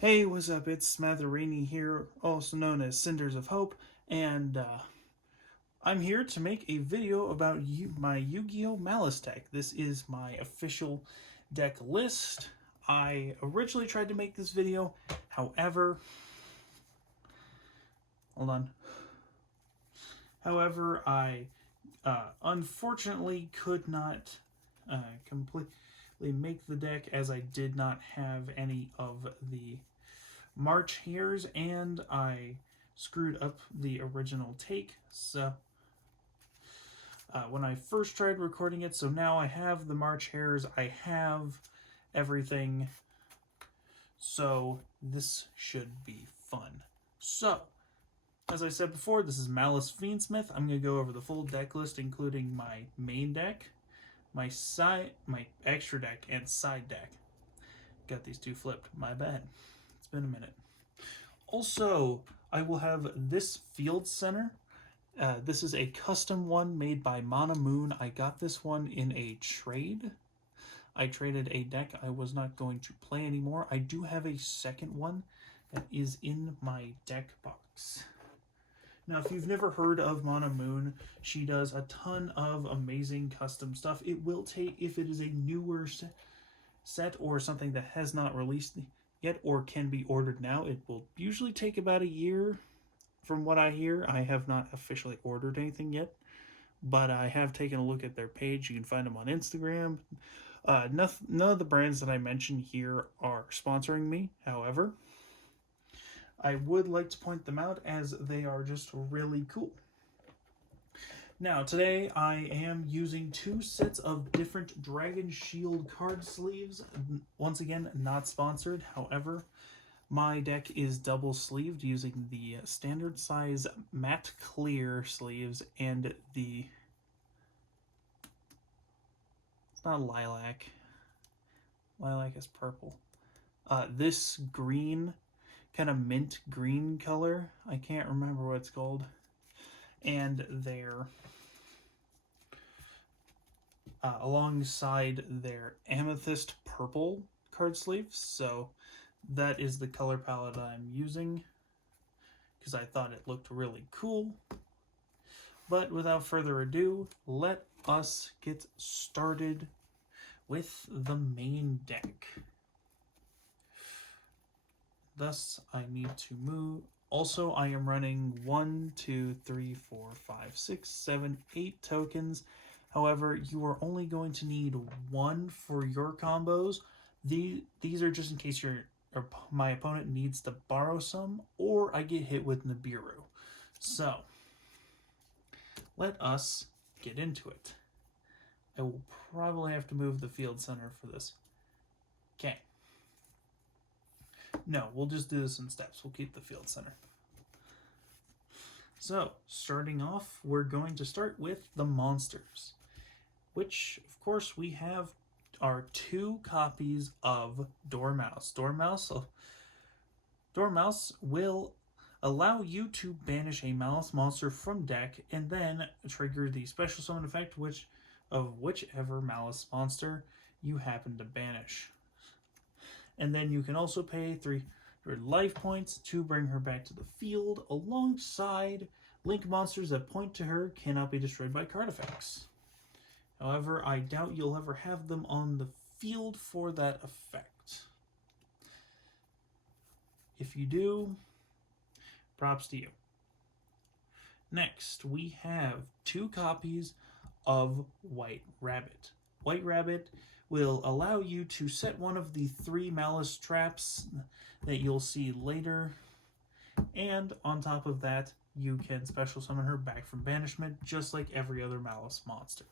Hey, what's up? It's Smatherini here, also known as Cinders of Hope, and I'm here to make a video about my Yu-Gi-Oh! Malice deck. This is my official deck list. I originally tried to make this video, however, hold on. However, I unfortunately could not completely make the deck as I did not have any of the March hairs, and I screwed up the original take. So when I first tried recording it, so now I have the March hairs, I have everything. So this should be fun. So, as I said before, this is Maliss Fiendsmith. I'm going to go over the full deck list, including my main deck, my extra deck, and side deck. Got these two flipped. My bad. It's been a minute. Also, I will have this field center. This is a custom one made by Mana Moon. I got this one in a trade. I traded a deck I was not going to play anymore. I do have a second one that is in my deck box. Now, if you've never heard of Mana Moon, she does a ton of amazing custom stuff. It will take, if it is a newer set or something that has not released yet or can be ordered now, it will usually take about a year. From what I hear, I have not officially ordered anything yet, but I have taken a look at their page. You can find them on Instagram. None of the brands that I mentioned here are sponsoring me. However, I would like to point them out as they are just really cool. Now, today I am using two sets of different Dragon Shield card sleeves. Once again, not sponsored. However, my deck is double sleeved using the standard size matte clear sleeves and the... It's not lilac. Lilac is purple. This green, kind of mint green color. I can't remember what it's called. And they're alongside their amethyst purple card sleeves. So that is the color palette I'm using because I thought it looked really cool. But without further ado, let us get started with the main deck. Thus, I need to move. Also, I am running 1, 2, 3, 4, 5, 6, 7, 8 tokens. However, you are only going to need one for your combos. These are just in case my opponent needs to borrow some, or I get hit with Nibiru. So, let us get into it. I will probably have to move the field center for this. Okay. No, we'll just do this in steps. We'll keep the field center. So, starting off, we're going to start with the monsters, which, of course, we have our two copies of Dormouse. Dormouse will allow you to banish a Malice monster from deck and then trigger the special summon effect of whichever Malice monster you happen to banish. And then you can also pay 3 life points to bring her back to the field alongside link monsters that point to her cannot be destroyed by card effects. However, I doubt you'll ever have them on the field for that effect. If you do, props to you. Next, we have two copies of White Rabbit. White Rabbit will allow you to set one of the 3 Malice traps that you'll see later. And on top of that, you can special summon her back from banishment, just like every other Malice monster.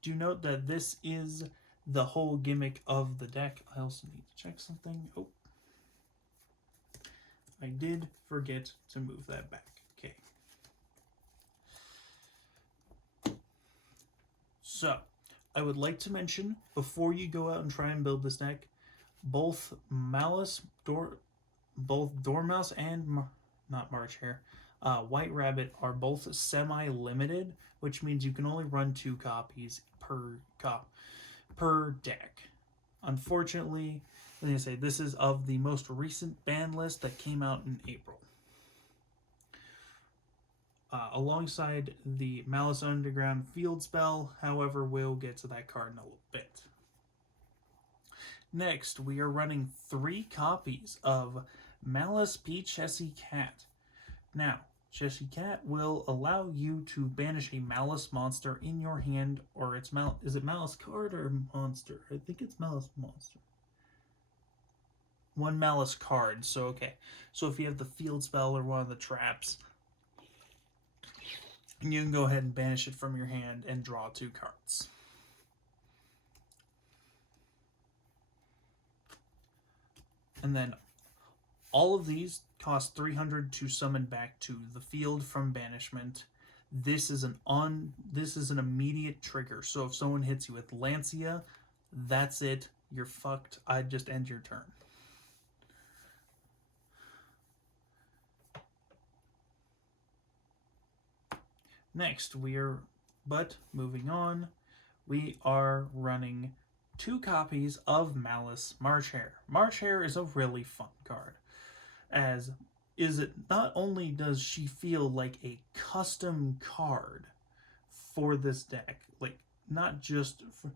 Do note that this is the whole gimmick of the deck. I also need to check something. Oh, I did forget to move that back. Okay. So, I would like to mention, before you go out and try and build this deck, both Dormouse and not March Hare, White Rabbit are both semi-limited, which means you can only run 2 copies per deck. Unfortunately, as I say, this is of the most recent ban list that came out in April. Alongside the Malice Underground field spell, however, we'll get to that card in a little bit. Next, we are running 3 copies of Maliss Chessy Cat. Now, Chessy Cat will allow you to banish a Malice monster in your hand, or is it Malice card or monster? I think it's Malice monster. 1 Malice card, so okay. So if you have the field spell or one of the traps, you can go ahead and banish it from your hand and draw 2 cards. And then all of these cost 300 to summon back to the field from banishment. This is an immediate trigger. So if someone hits you with Lancia, that's it. You're fucked. I'd just end your turn. Next, moving on, we are running 2 copies of Maliss March Hare. March Hare is a really fun card, not only does she feel like a custom card for this deck, like not just for,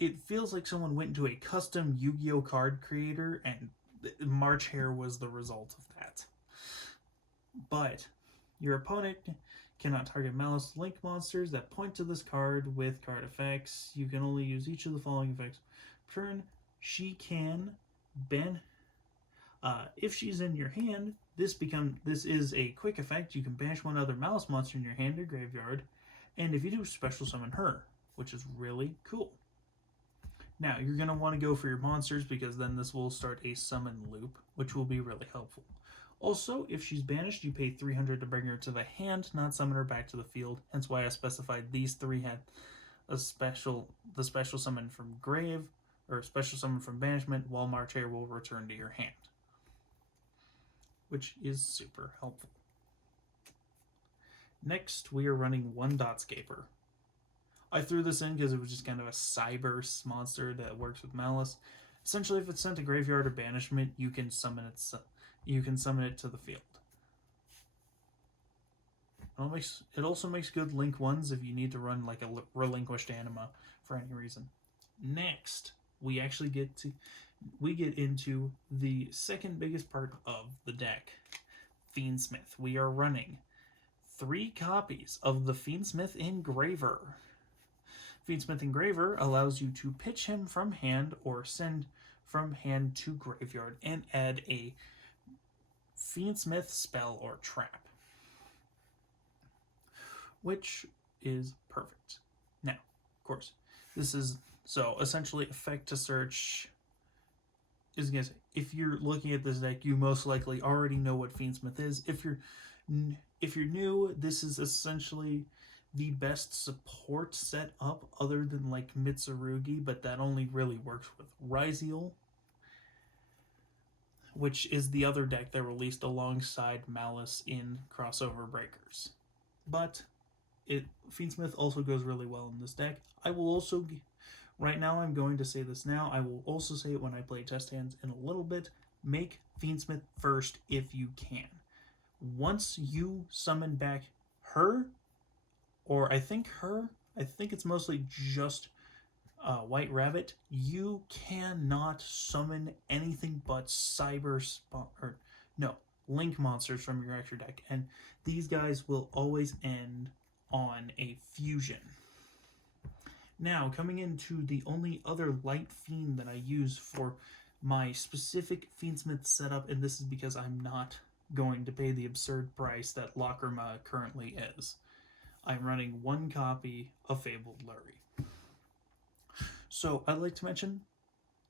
it feels like someone went into a custom Yu-Gi-Oh card creator and March Hare was the result of that. But your opponent cannot target Malice Link monsters that point to this card with card effects. You can only use each of the following effects per turn. She can ban. If she's in your hand, this is a quick effect. You can banish 1 other Malice monster in your hand or graveyard, and if you do, special summon her, which is really cool. Now you're gonna want to go for your monsters because then this will start a summon loop, which will be really helpful. Also, if she's banished, you pay 300 to bring her to the hand, not summon her back to the field. Hence why I specified these 3 had the special summon from grave, or special summon from banishment, while March Hare will return to your hand, which is super helpful. Next, we are running 1 Dotscaper. I threw this in because it was just kind of a cyber monster that works with Malice. Essentially, if it's sent to graveyard or banishment, you can summon it to the field. It also makes good link 1s if you need to run like a relinquished anima for any reason. Next, we get into the second biggest part of the deck, Fiendsmith. We are running 3 copies of the Fiendsmith Engraver. Fiendsmith Engraver allows you to pitch him from hand or send from hand to graveyard and add a Fiendsmith spell or trap, which is perfect. Now, of course, this is so essentially effect to search. If you're looking at this deck, you most likely already know what Fiendsmith is. If you're new, this is essentially the best support setup other than like Mitsurugi, but that only really works with Ryziel, which is the other deck that released alongside Malice in Crossover Breakers. But Fiendsmith also goes really well in this deck. I will also, right now I'm going to say this now, I will also say it when I play test hands in a little bit, make Fiendsmith first if you can. Once you summon back her, or I think it's mostly just White Rabbit, you cannot summon anything but Link monsters from your extra deck, and these guys will always end on a fusion. Now, coming into the only other light fiend that I use for my specific Fiendsmith setup, and this is because I'm not going to pay the absurd price that Lacrima currently is. I'm running 1 copy of Fabled Lurie. So I'd like to mention,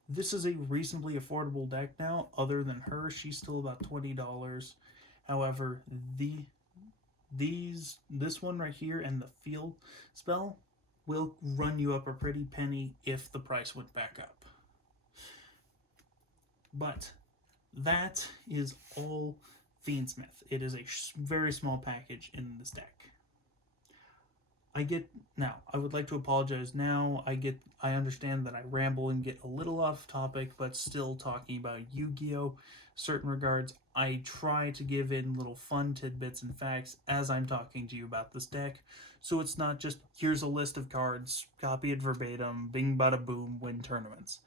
this is a reasonably affordable deck now. Other than her, she's still about $20. However, this one right here and the field spell will run you up a pretty penny if the price went back up. But that is all Fiendsmith. It is a very small package in this deck. I would like to apologize now. I understand that I ramble and get a little off topic, but still talking about Yu-Gi-Oh! Certain regards, I try to give in little fun tidbits and facts as I'm talking to you about this deck. So it's not just, here's a list of cards, copy it verbatim, bing bada boom, win tournaments.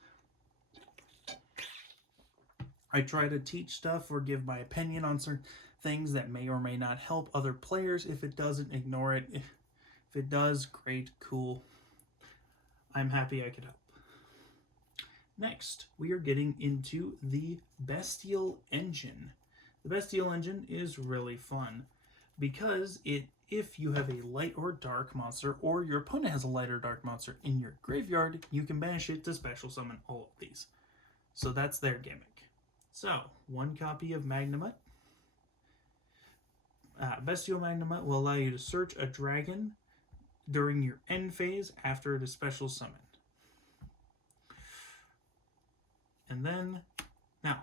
I try to teach stuff or give my opinion on certain things that may or may not help other players. If it doesn't, ignore it. If it does, great, cool. I'm happy I could help. Next, we are getting into the Bestial Engine. The Bestial Engine is really fun because if you have a light or dark monster, or your opponent has a light or dark monster in your graveyard, you can banish it to special summon all of these. So that's their gimmick. So, 1 copy of Magnamut. Bestial Magnamut will allow you to search a dragon during your end phase after it is special summoned. And then, now,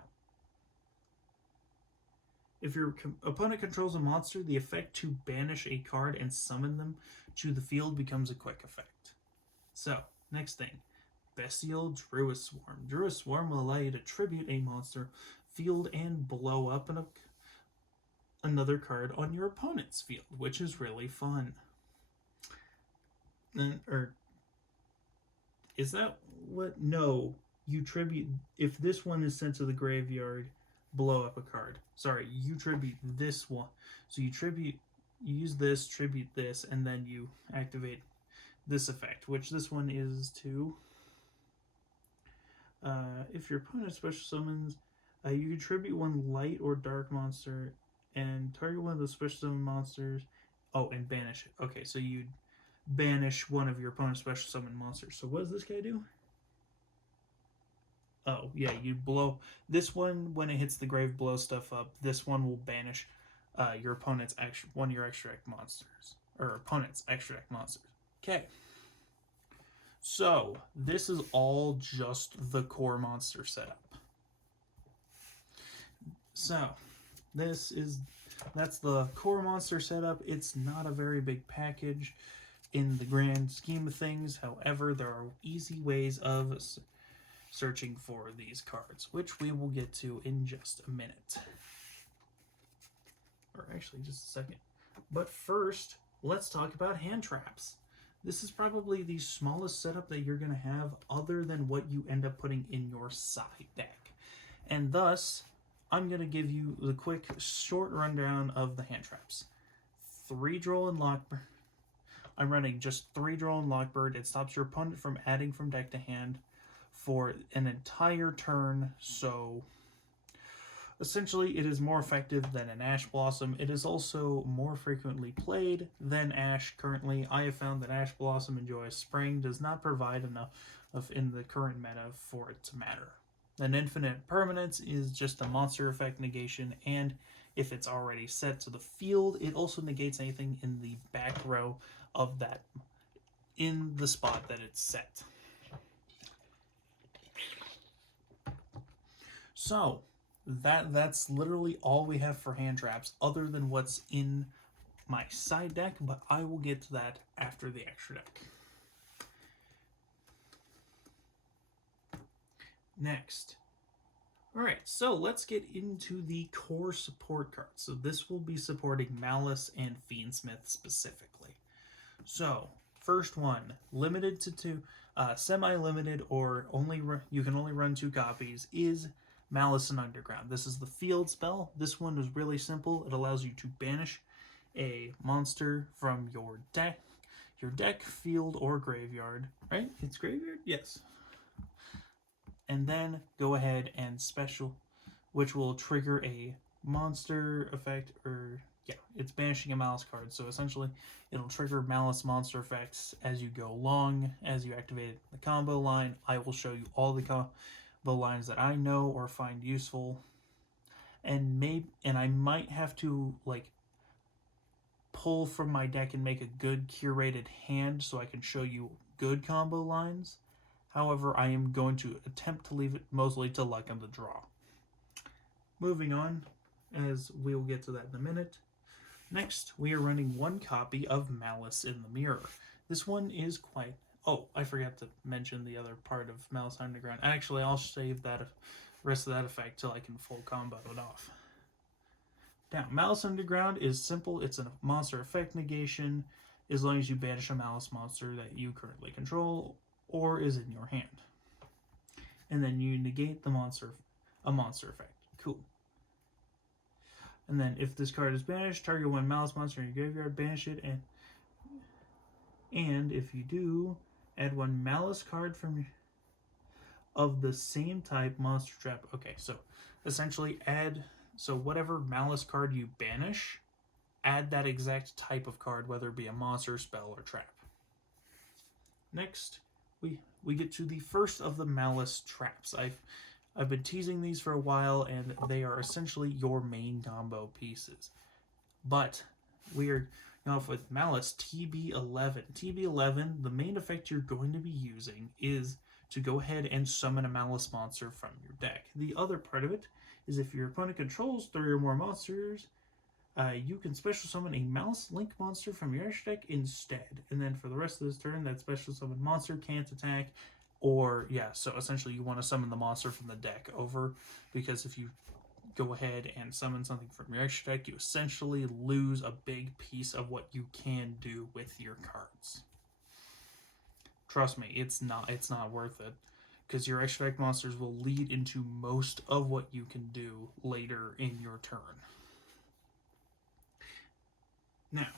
if your opponent controls a monster, the effect to banish a card and summon them to the field becomes a quick effect. So, next thing, Bestial Druid Swarm. Druid Swarm will allow you to tribute a monster field and blow up another card on your opponent's field, which is really fun. Is that what? No, you tribute. If this one is sent to the graveyard, blow up a card. Sorry, you tribute this one. So you use this, tribute this, and then you activate this effect, which this one is to. If your opponent special summons, you can tribute 1 light or dark monster and target one of those special summon monsters. Oh, and banish it. Okay, so you banish one of your opponent's special summon monsters. So what does this guy do? Oh, yeah, you blow. This one, when it hits the grave, blow stuff up. This one will banish your opponent's one of your extract monsters. Or opponent's extract monsters. Okay. So, this is all just the core monster setup. So, that's the core monster setup. It's not a very big package in the grand scheme of things. However, there are easy ways of searching for these cards, which we will get to in just a minute. Or actually, just a second. But first, let's talk about hand traps. This is probably the smallest setup that you're going to have other than what you end up putting in your side deck. And thus, I'm going to give you the quick, short rundown of the hand traps. 3 Droll and Lockbird. I'm running just 3 Droll and Lockbird. It stops your opponent from adding from deck to hand for an entire turn, so essentially it is more effective than an Ash Blossom. It is also more frequently played than Ash currently. I have found that Ash Blossom and Joyous Spring does not provide enough in the current meta for it to matter. An Infinite Permanence is just a monster effect negation, and if it's already set to the field, it also negates anything in the back row of that, in the spot that it's set. So, that's literally all we have for hand traps, other than what's in my side deck, but I will get to that after the extra deck. Next. Alright, so let's get into the core support cards. So this will be supporting Maliss and Fiendsmith specifically. So, first one, limited to 2, semi-limited, or you can only run 2 copies, is Maliss and Underground. This is the field spell. This one is really simple. It allows you to banish a monster from your deck, field, or graveyard. Right? It's graveyard? Yes. And then go ahead and special, which will trigger a monster effect, or yeah, it's banishing a Maliss card. So essentially, it'll trigger Maliss monster effects as you go along, as you activate the combo line. I will show you all the combo lines that I know or find useful, and I might have to like pull from my deck and make a good curated hand so I can show you good combo lines. However, I am going to attempt to leave it mostly to luck and the draw. Moving on, as we will get to that in a minute. Next, we are running 1 copy of Malice in the Mirror. This one is quite... Oh, I forgot to mention the other part of Malice Underground. Actually, I'll save that rest of that effect till I can full combo it off. Now, Malice Underground is simple. It's a monster effect negation as long as you banish a Malice monster that you currently control or is in your hand. And then you negate a monster effect. Cool. And then if this card is banished, target 1 Malice monster in your graveyard, banish it, and if you do, add 1 Malice card of the same type monster trap. Okay, so essentially so whatever Malice card you banish, add that exact type of card, whether it be a monster, spell, or trap. Next, we get to the first of the Malice traps. I've been teasing these for a while, and they are essentially your main combo pieces. But we are off with Malice TB11. TB11, the main effect you're going to be using is to go ahead and summon a Malice monster from your deck. The other part of it is if your opponent controls 3 or more monsters, you can special summon a Malice Link monster from your extra deck instead. And then for the rest of this turn, that special summon monster can't attack. Or, yeah, so essentially you want to summon the monster from the deck over, because if you go ahead and summon something from your extra deck, you essentially lose a big piece of what you can do with your cards. Trust me, it's not worth it, because your extra deck monsters will lead into most of what you can do later in your turn. Now,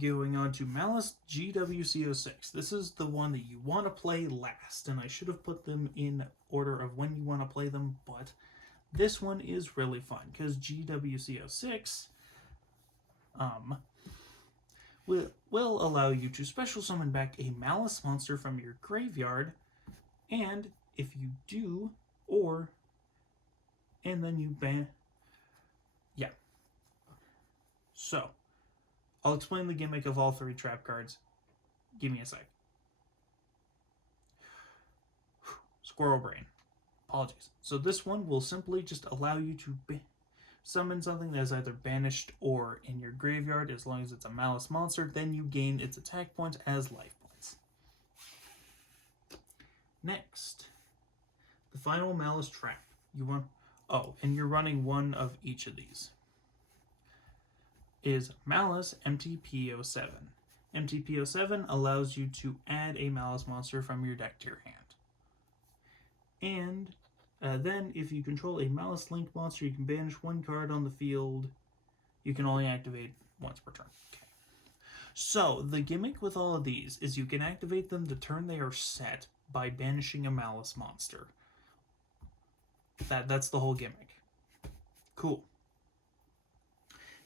going on to Malice GWC06. This is the one that you want to play last, and I should have put them in order of when you want to play them, but this one is really fun, because GWC06 will allow you to special summon back a Malice monster from your graveyard, and if you do, and then you ban... Yeah. So, I'll explain the gimmick of all 3 trap cards. Give me a sec. Squirrel brain. Apologies. So this one will simply just allow you to summon something that is either banished or in your graveyard. As long as it's a Malice monster, then you gain its attack points as life points. Next, the final Malice trap. And you're running 1 of each of these. Is Malice MTP07. MTP07 allows you to add a Malice monster from your deck to your hand. And then if you control a Malice Link monster, you can banish 1 card on the field. You can only activate once per turn. Okay. So the gimmick with all of these is you can activate them the turn they are set by banishing a Malice monster. That's the whole gimmick. Cool.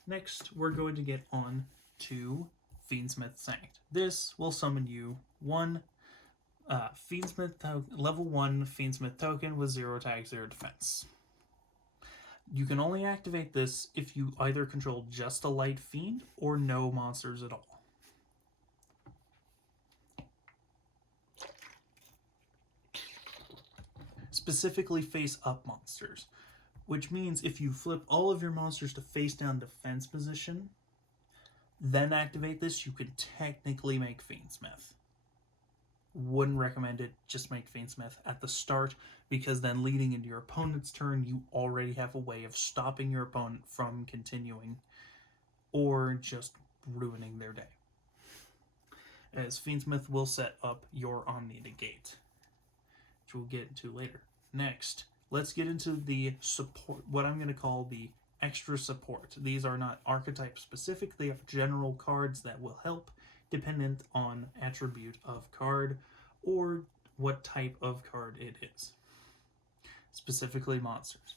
Next, we're going to get on to Fiendsmith Sanct. This will summon you 1 level 1 Fiendsmith token with 0 attack, 0 defense. You can only activate this if you either control just a light fiend or no monsters at all. Specifically face-up monsters, which means if you flip all of your monsters to face-down defense position, then activate this, you could technically make Fiendsmith. Wouldn't recommend it, just make Fiendsmith at the start, because then leading into your opponent's turn, you already have a way of stopping your opponent from continuing or just ruining their day. As Fiendsmith will set up your Omni Negate, which we'll get into later. Next, let's get into the support, what I'm going to call the extra support. These are not archetype specific, they are general cards that will help dependent on attribute of card or what type of card it is. Specifically monsters.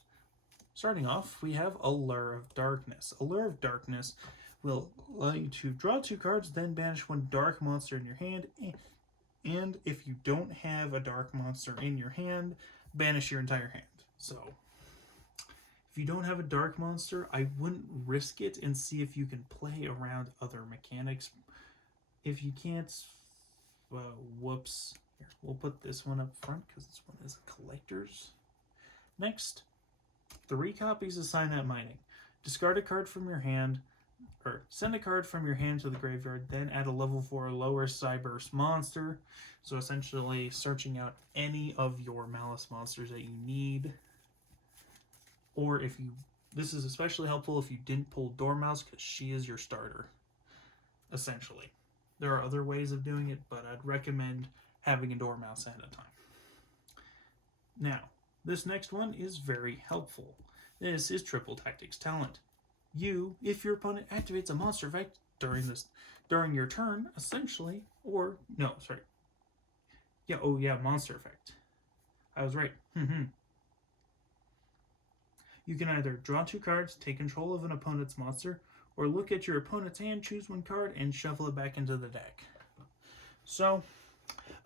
Starting off, we have Allure of Darkness. Allure of Darkness will allow you to draw 2 cards, then banish 1 dark monster in your hand, and if you don't have a dark monster in your hand, banish your entire hand. So, if you don't have a dark monster, I wouldn't risk it and see if you can play around other mechanics. If you can't, whoops. Here, we'll put this one up front because this one is a collector's. Next, 3 copies of Signet Mining. Discard a card from your hand, send a card from your hand to the graveyard, then add a level 4 lower Cyburst monster. So essentially searching out any of your Maliss monsters that you need. Or if you, this is especially helpful if you didn't pull Dormouse, because she is your starter, essentially. There are other ways of doing it, but I'd recommend having a Dormouse ahead of time. Now, this next one is very helpful. This is Triple Tactics Talent. You, if your opponent activates a monster effect during your turn, essentially, or no, sorry. Yeah, oh yeah, monster effect. I was right. You can either draw 2 cards, take control of an opponent's monster, or look at your opponent's hand, choose 1 card, and shuffle it back into the deck. So,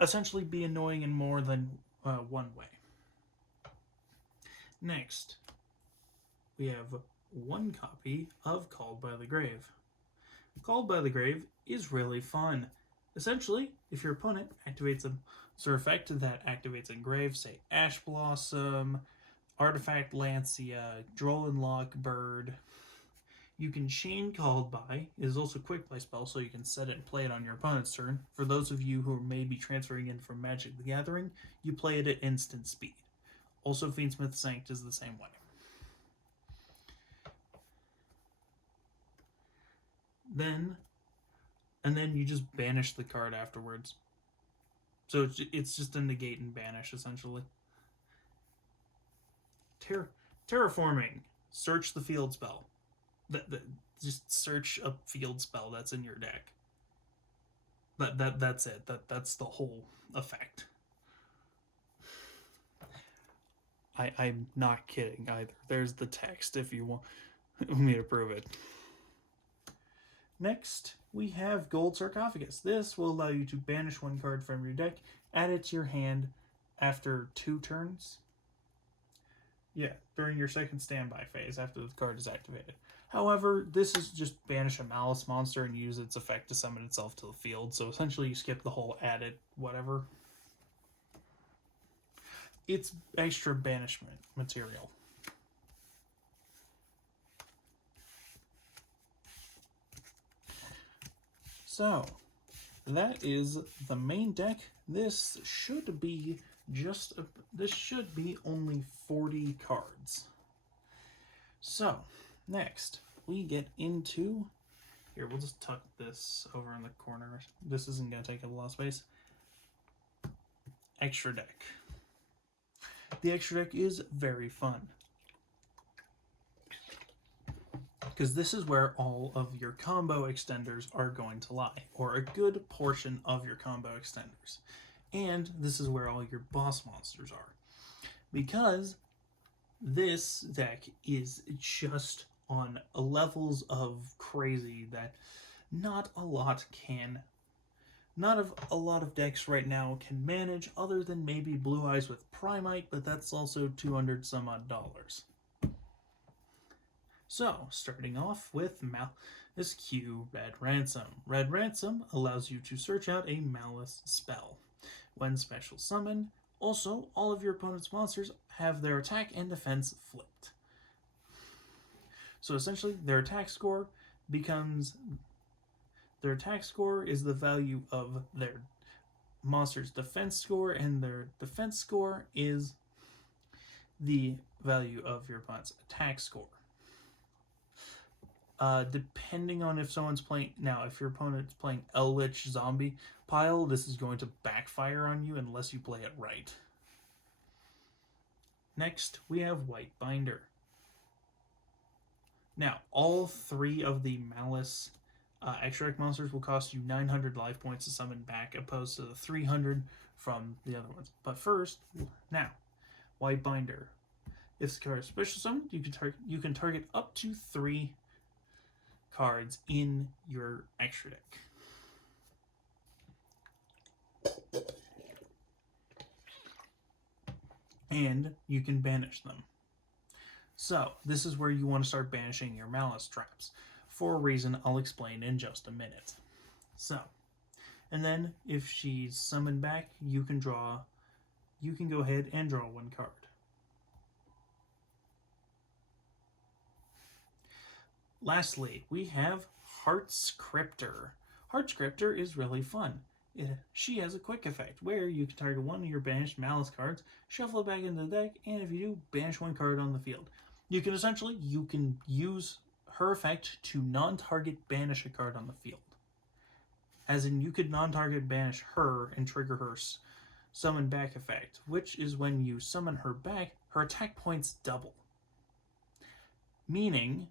essentially be annoying in more than one way. Next, we have 1 copy of Called by the Grave. Called by the Grave is really fun. Essentially, if your opponent activates a monster effect that activates a grave, say Ash Blossom, Artifact Lancia, Drollenlock Bird, you can chain Called By. It is also a quick play spell, so you can set it and play it on your opponent's turn. For those of you who may be transferring in from Magic the Gathering, you play it at instant speed. Also, Fiendsmith Sanct is the same way. Then you just banish the card afterwards. So it's just a negate and banish, essentially. Terraforming. Search the field spell. Just search a field spell that's in your deck. That's it. That's the whole effect. I'm not kidding either. There's the text if you want me to prove it. Next, we have Gold Sarcophagus. This will allow you to banish 1 card from your deck, add it to your hand after 2 turns. Yeah, during your second standby phase after the card is activated. However, this is just banish a Maliss monster and use its effect to summon itself to the field. So essentially you skip the whole added whatever. It's extra banishment material. So, that is the main deck. This should be only 40 cards. So, next we get into, here, we'll just tuck this over in the corner. This isn't going to take up a lot of space. Extra deck. The extra deck is very fun, because this is where all of your combo extenders are going to lie, or a good portion of your combo extenders. And this is where all your boss monsters are, because this deck is just on levels of crazy that not a lot of decks right now can manage, other than maybe Blue Eyes with Primite, but that's also $200 some odd. So, starting off with Maliss Q Red Ransom. Red Ransom allows you to search out a Maliss spell. When special summoned, also, all of your opponent's monsters have their attack and defense flipped. So essentially, their attack score is the value of their monster's defense score, and their defense score is the value of your opponent's attack score. Depending on if someone's playing, now if your opponent's playing Eldritch Zombie Pile, this is going to backfire on you unless you play it right. Next, we have White Binder. Now, all 3 of the Maliss extra deck monsters will cost you 900 life points to summon back, opposed to the 300 from the other ones. But first, now, White Binder. If the card is special summoned, you can target up to 3 cards in your extra deck. And you can banish them. So, this is where you want to start banishing your Maliss traps, for a reason I'll explain in just a minute. So, and then if she's summoned back, you can go ahead and draw 1 card. Lastly, we have Heart's Cryptor. Heart's Cryptor is really fun. She has a quick effect where you can target one of your banished Maliss cards, shuffle it back into the deck, and if you do, banish one card on the field. You can use her effect to non-target banish a card on the field. As in, you could non-target banish her and trigger her summon back effect, which is when you summon her back, her attack points double. Meaning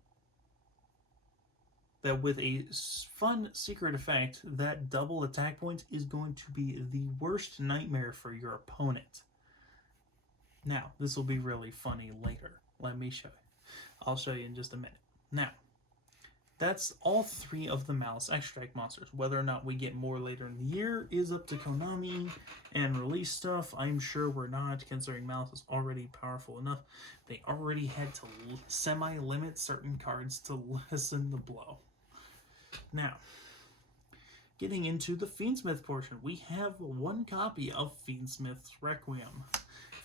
that with a fun secret effect, that double attack point is going to be the worst nightmare for your opponent. Now, this will be really funny later. Let me show you. I'll show you in just a minute. Now, that's all 3 of the Maliss Extract monsters. Whether or not we get more later in the year is up to Konami and release stuff. I'm sure we're not, considering Maliss is already powerful enough. They already had to semi-limit certain cards to lessen the blow. Now, getting into the Fiendsmith portion, we have 1 copy of Fiendsmith's Requiem.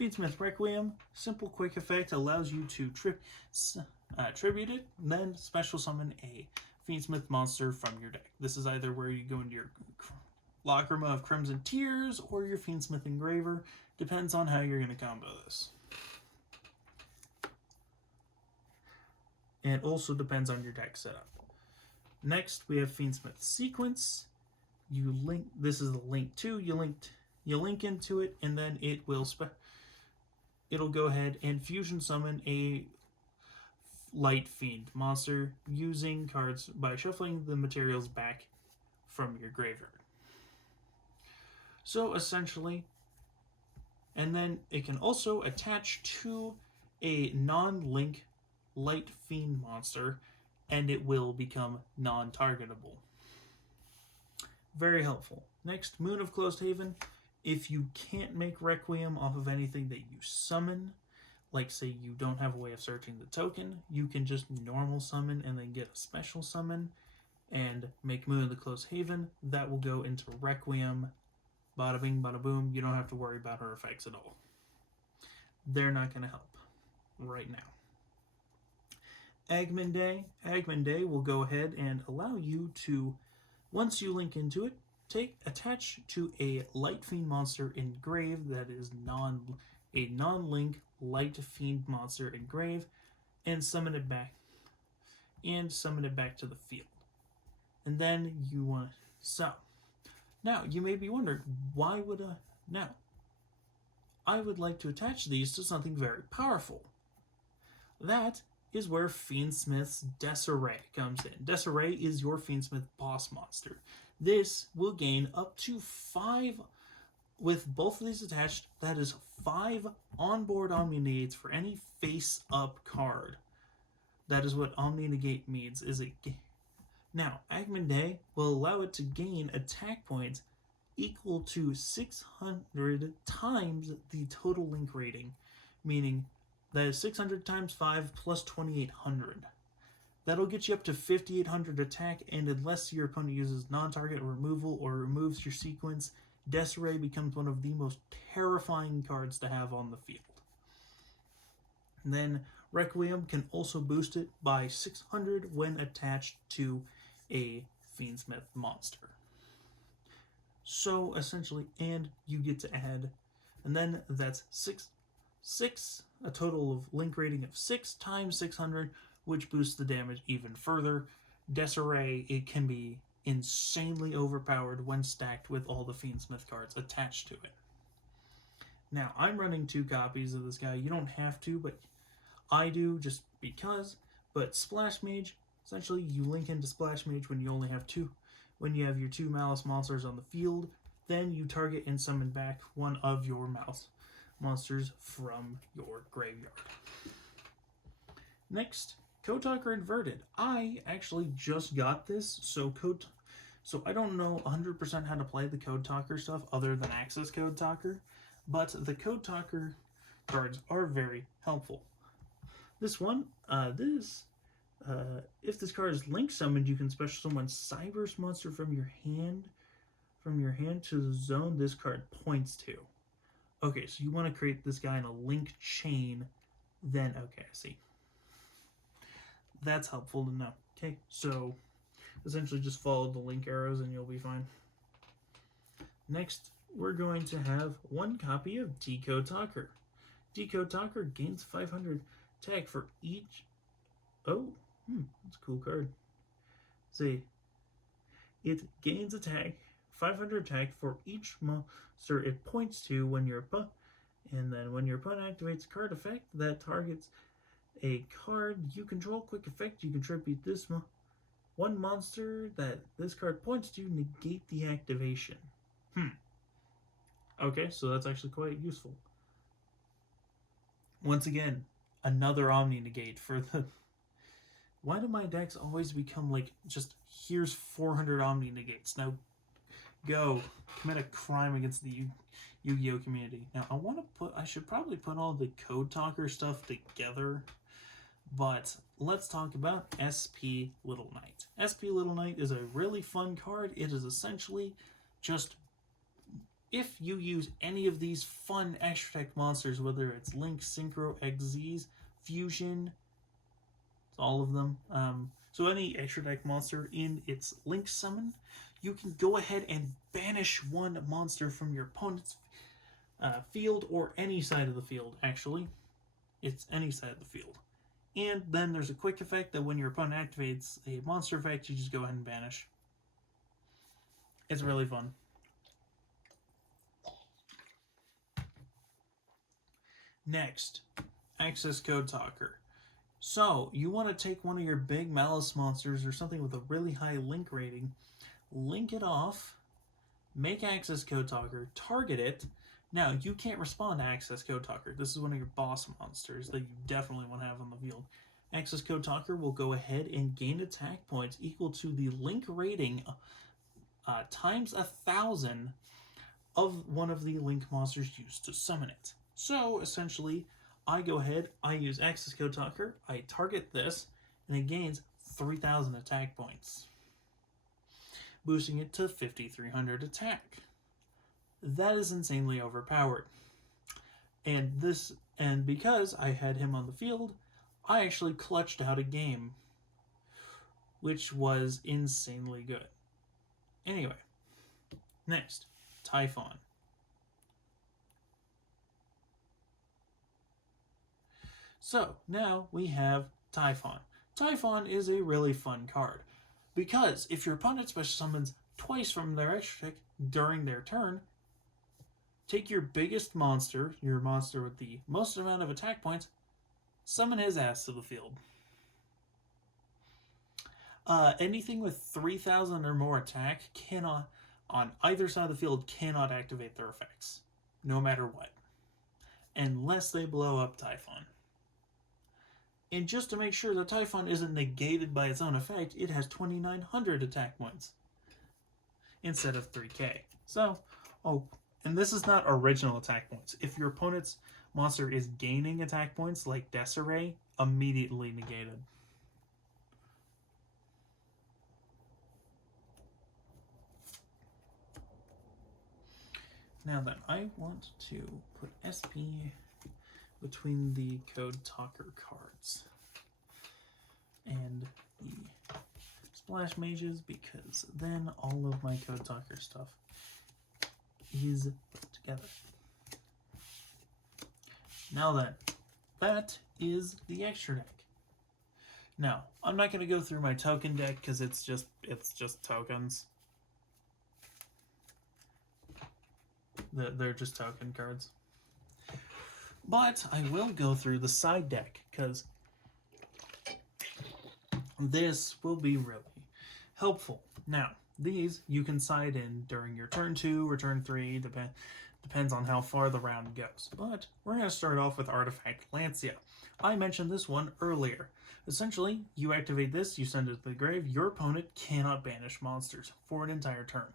Fiendsmith Requiem, simple quick effect, allows you to tribute it, then special summon a Fiendsmith monster from your deck. This is either where you go into your Lacrima of Crimson Tears or your Fiendsmith Engraver. Depends on how you're going to combo this. And also depends on your deck setup. Next, we have Fiendsmith Sequence. You link. This is the link to. You link into it, and then it will it'll go ahead and fusion summon a Light Fiend monster using cards by shuffling the materials back from your graveyard. So essentially, and then it can also attach to a non-link Light Fiend monster, and it will become non-targetable. Very helpful. Next, Moon of Closed Haven. If you can't make Requiem off of anything that you summon, like say you don't have a way of searching the token, you can just normal summon and then get a special summon and make Moon of the Closed Haven. That will go into Requiem. Bada bing, bada boom. You don't have to worry about her effects at all. They're not going to help right now. Agman Day. Agman Day will go ahead and allow you to, once you link into it, attach to a Light Fiend monster engrave that is a non-link Light Fiend monster engrave, and summon it back to the field. And then you want now you may be wondering, why would I would like to attach these to something very powerful. That is where Fiendsmith's Disarray comes in. Disarray is your Fiendsmith boss monster. This will gain up to 5, with both of these attached, that is 5 onboard Omni Negates for any face-up card. That is what Omni Negate means. Now, Agman Day will allow it to gain attack points equal to 600 times the total link rating, meaning that is 600 times 5 plus 2,800. That'll get you up to 5,800 attack, and unless your opponent uses non-target removal or removes your sequence, Disarray becomes one of the most terrifying cards to have on the field. And then Requiem can also boost it by 600 when attached to a Fiendsmith monster. So essentially, and you get to add, and then that's a total of link rating of 6 times 600, which boosts the damage even further. Disarray, it can be insanely overpowered when stacked with all the Fiendsmith cards attached to it. Now, I'm running 2 copies of this guy. You don't have to, but I do just because. But Splash Mage, essentially you link into Splash Mage when you only have 2. When you have your 2 Maliss monsters on the field, then you target and summon back one of your Maliss monsters from your graveyard. Next, Code Talker Inverted. I actually just got this, so I don't know 100% how to play the Code Talker stuff other than Access Code Talker, but the Code Talker cards are very helpful. This one, if this card is link summoned, you can special summon Cyberse monster from your hand to the zone this card points to. Okay, so you want to create this guy in a link chain, then okay, I see. That's helpful to know. Okay, so Essentially just follow the link arrows and you'll be fine. Next, we're going to have 1 copy of Decode Talker. Decode Talker gains 500 attack for each... Oh, that's a cool card. See, it gains attack, 500 attack for each monster it points to when your opponent... And then when your opponent activates a card effect that targets a card you control, quick effect, you contribute this one monster that this card points to, negate the activation. Okay, so that's actually quite useful. Once again, another Omni negate for the... Why do my decks always become like, just, here's 400 Omni negates. Now, go. Commit a crime against the Yu-Gi-Oh community. Now, I should probably put all the Code Talker stuff together, but let's talk about SP Little Knight. SP Little Knight is a really fun card. It is essentially just, if you use any of these fun extra tech monsters, whether it's Link, Synchro, XZs, Fusion, it's all of them. So any extra deck monster in its Link summon, you can go ahead and banish one monster from your opponent's field, or any side of the field, actually. It's any side of the field. And then there's a quick effect that when your opponent activates a monster effect, you just go ahead and banish. It's really fun. Next, Access Code Talker. So, you want to take one of your big Maliss monsters or something with a really high link rating, link it off, make Access Code Talker, target it. Now, you can't respond to Access Code Talker. This is one of your boss monsters that you definitely want to have on the field. Access Code Talker will go ahead and gain attack points equal to the link rating times 1,000 of one of the link monsters used to summon it. So, essentially, I go ahead, I use Access Code Talker, I target this, and it gains 3,000 attack points, boosting it to 5,300 attack. That is insanely overpowered. And because I had him on the field, I actually clutched out a game, which was insanely good. Anyway, next, Typhon. So, now we have Typhon. Typhon is a really fun card, because if your opponent special summons twice from their extra deck during their turn, take your biggest monster, your monster with the most amount of attack points, summon his ass to the field. Anything with 3,000 or more attack cannot, on either side of the field, cannot activate their effects, no matter what, unless they blow up Typhon. And just to make sure that Typhon isn't negated by its own effect, it has 2,900 attack points instead of 3k. So, and this is not original attack points. If your opponent's monster is gaining attack points, like Desiree, immediately negated. Now then, I want to put SP between the Code Talker cards and the Splash Mages, because then all of my Code Talker stuff is put together. Now then, that is the extra deck. Now, I'm not going to go through my token deck because it's just tokens. They're just token cards. But I will go through the side deck, because this will be really helpful. Now, these you can side in during your turn 2 or turn 3, depends on how far the round goes. But we're going to start off with Artifact Lancia. I mentioned this one earlier. Essentially, you activate this, you send it to the grave, your opponent cannot banish monsters for an entire turn.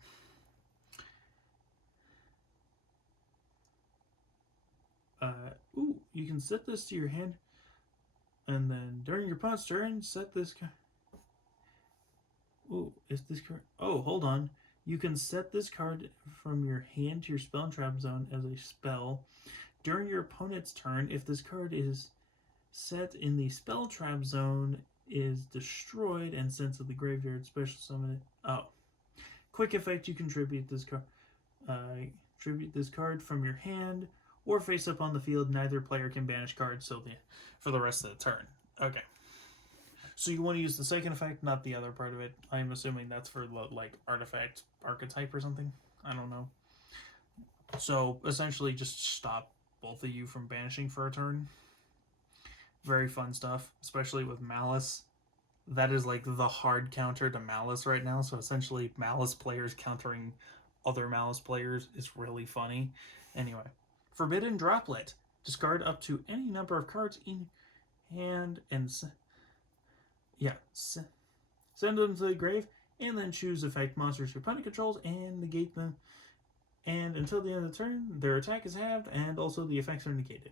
You can set this to your hand, and then during your opponent's turn, set this card. Is this card? Hold on. You can set this card from your hand to your spell and trap zone as a spell. During your opponent's turn, if this card is set in the spell trap zone, is destroyed and sent to the graveyard, special summon it. Oh. Quick effect, you can tribute this card. Tribute this card from your hand or face up on the field. Neither player can banish cards for the rest of the turn. Okay. So you want to use the second effect, not the other part of it. I'm assuming that's for like artifact archetype or something. I don't know. So essentially just stop both of you from banishing for a turn. Very fun stuff, especially with Maliss. That is like the hard counter to Maliss right now. So essentially Maliss players countering other Maliss players is really funny. Anyway, Forbidden Droplet. Discard up to any number of cards in hand and send them to the grave, and then choose effect monsters your opponent controls and negate them. And until the end of the turn, their attack is halved and also the effects are negated.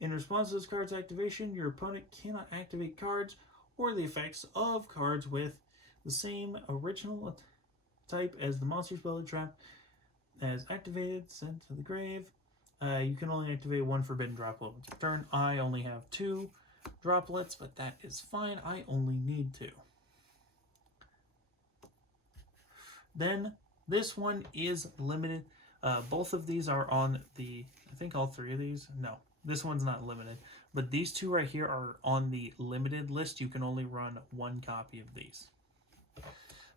In response to this card's activation, your opponent cannot activate cards or the effects of cards with the same original type as the monster spell trap as activated, sent to the grave. You can only activate one Forbidden Droplet once per turn. I only have 2 droplets, but that is fine. I only need 2. Then this one is limited. Both of these are on the, I think all 3 of these. No, this one's not limited. But these 2 right here are on the limited list. You can only run 1 copy of these.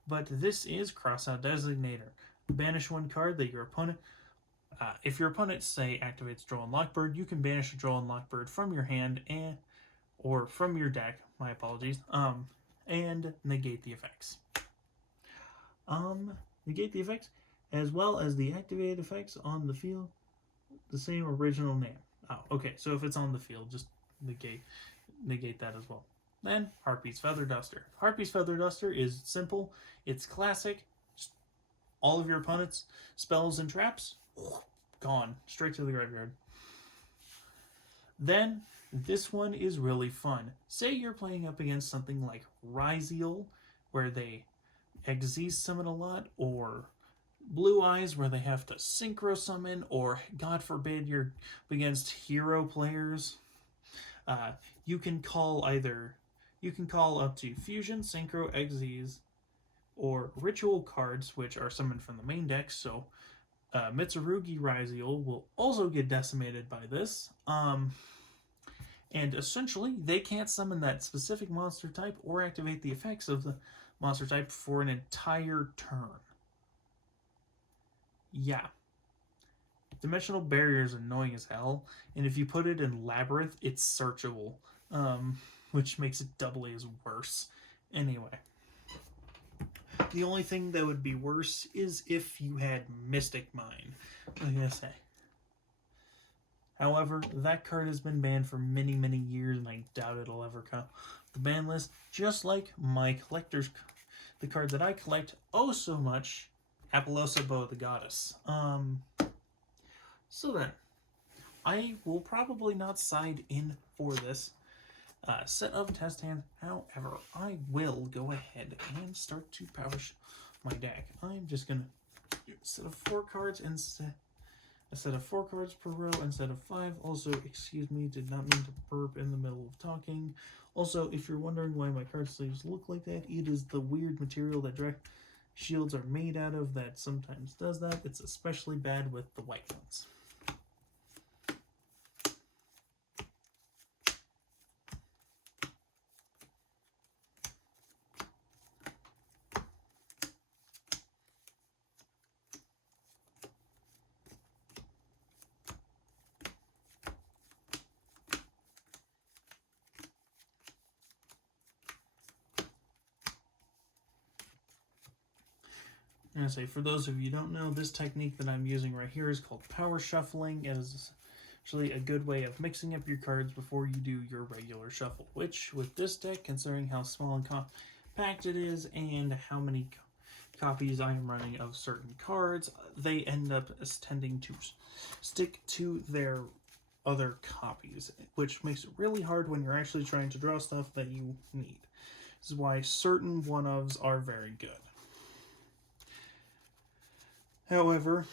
But this is Crossout Designator. Banish 1 card that your opponent... if your opponent, say, activates Droll and Lockbird, you can banish a Droll and Lockbird from your hand or from your deck, my apologies, and negate the effects. Negate the effects, as well as the activated effects on the field, the same original name. Oh, okay, so if it's on the field, just negate that as well. Then, Heartbeat's Feather Duster. Heartbeat's Feather Duster is simple, it's classic, just all of your opponent's spells and traps, gone, straight to the graveyard. Then, this one is really fun. Say you're playing up against something like Ryzeal, where they Xyz summon a lot, or Blue Eyes, where they have to synchro summon, or God forbid you're against hero players. You can call up to Fusion, Synchro, Xyz, or Ritual cards, which are summoned from the main deck. So Mitsurugi Ryzeal will also get decimated by this. And essentially, they can't summon that specific monster type or activate the effects of the monster type for an entire turn. Yeah. Dimensional Barrier is annoying as hell, and if you put it in Labyrinth, it's searchable, which makes it doubly as worse. Anyway. The only thing that would be worse is if you had Mystic Mine, like I say. However, that card has been banned for many, many years, and I doubt it'll ever come the ban list, just like my collector's, the card that I collect oh so much, Apollousa Bow the Goddess. So then, I will probably not side in for this set of test hands. However, I will go ahead and start to power my deck. I'm just going to do a set of 4 cards and a set of 4 cards per row instead of 5. Also, excuse me, did not mean to burp in the middle of talking. Also, if you're wondering why my card sleeves look like that, it is the weird material that direct shields are made out of that sometimes does that. It's especially bad with the white ones. I'm going to say, for those of you who don't know, this technique that I'm using right here is called power shuffling. It is actually a good way of mixing up your cards before you do your regular shuffle, which with this deck, considering how small and compact it is and how many copies I am running of certain cards, they end up tending to stick to their other copies, which makes it really hard when you're actually trying to draw stuff that you need. This is why certain one-ofs are very good. However,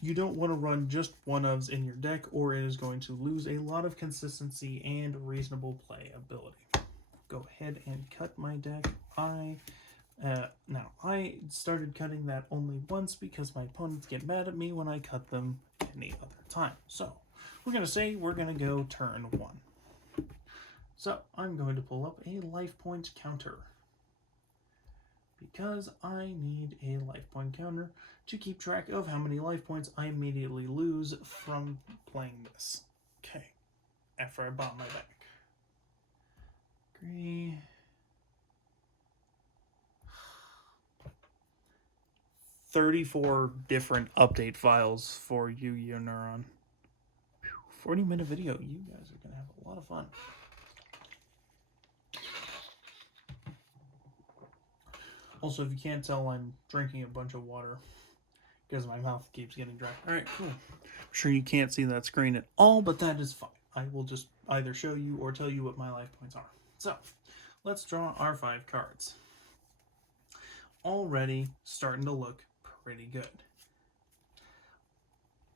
you don't want to run just one-ofs in your deck, or it is going to lose a lot of consistency and reasonable playability. Go ahead ahead and cut my deck. Now, I started cutting that only once because my opponents get mad at me when I cut them any other time. So, we're going to say we're going to go turn 1. So, I'm going to pull up a life point counter, because I need a life point counter to keep track of how many life points I immediately lose from playing this. Okay, after I bought my deck. Agree. 34 different update files for Yu-Gi-Oh! Neuron. 40-minute video. You guys are going to have a lot of fun. Also, if you can't tell, I'm drinking a bunch of water because my mouth keeps getting dry. Alright, cool. I'm sure you can't see that screen at all, but that is fine. I will just either show you or tell you what my life points are. So, let's draw our 5 cards. Already starting to look pretty good.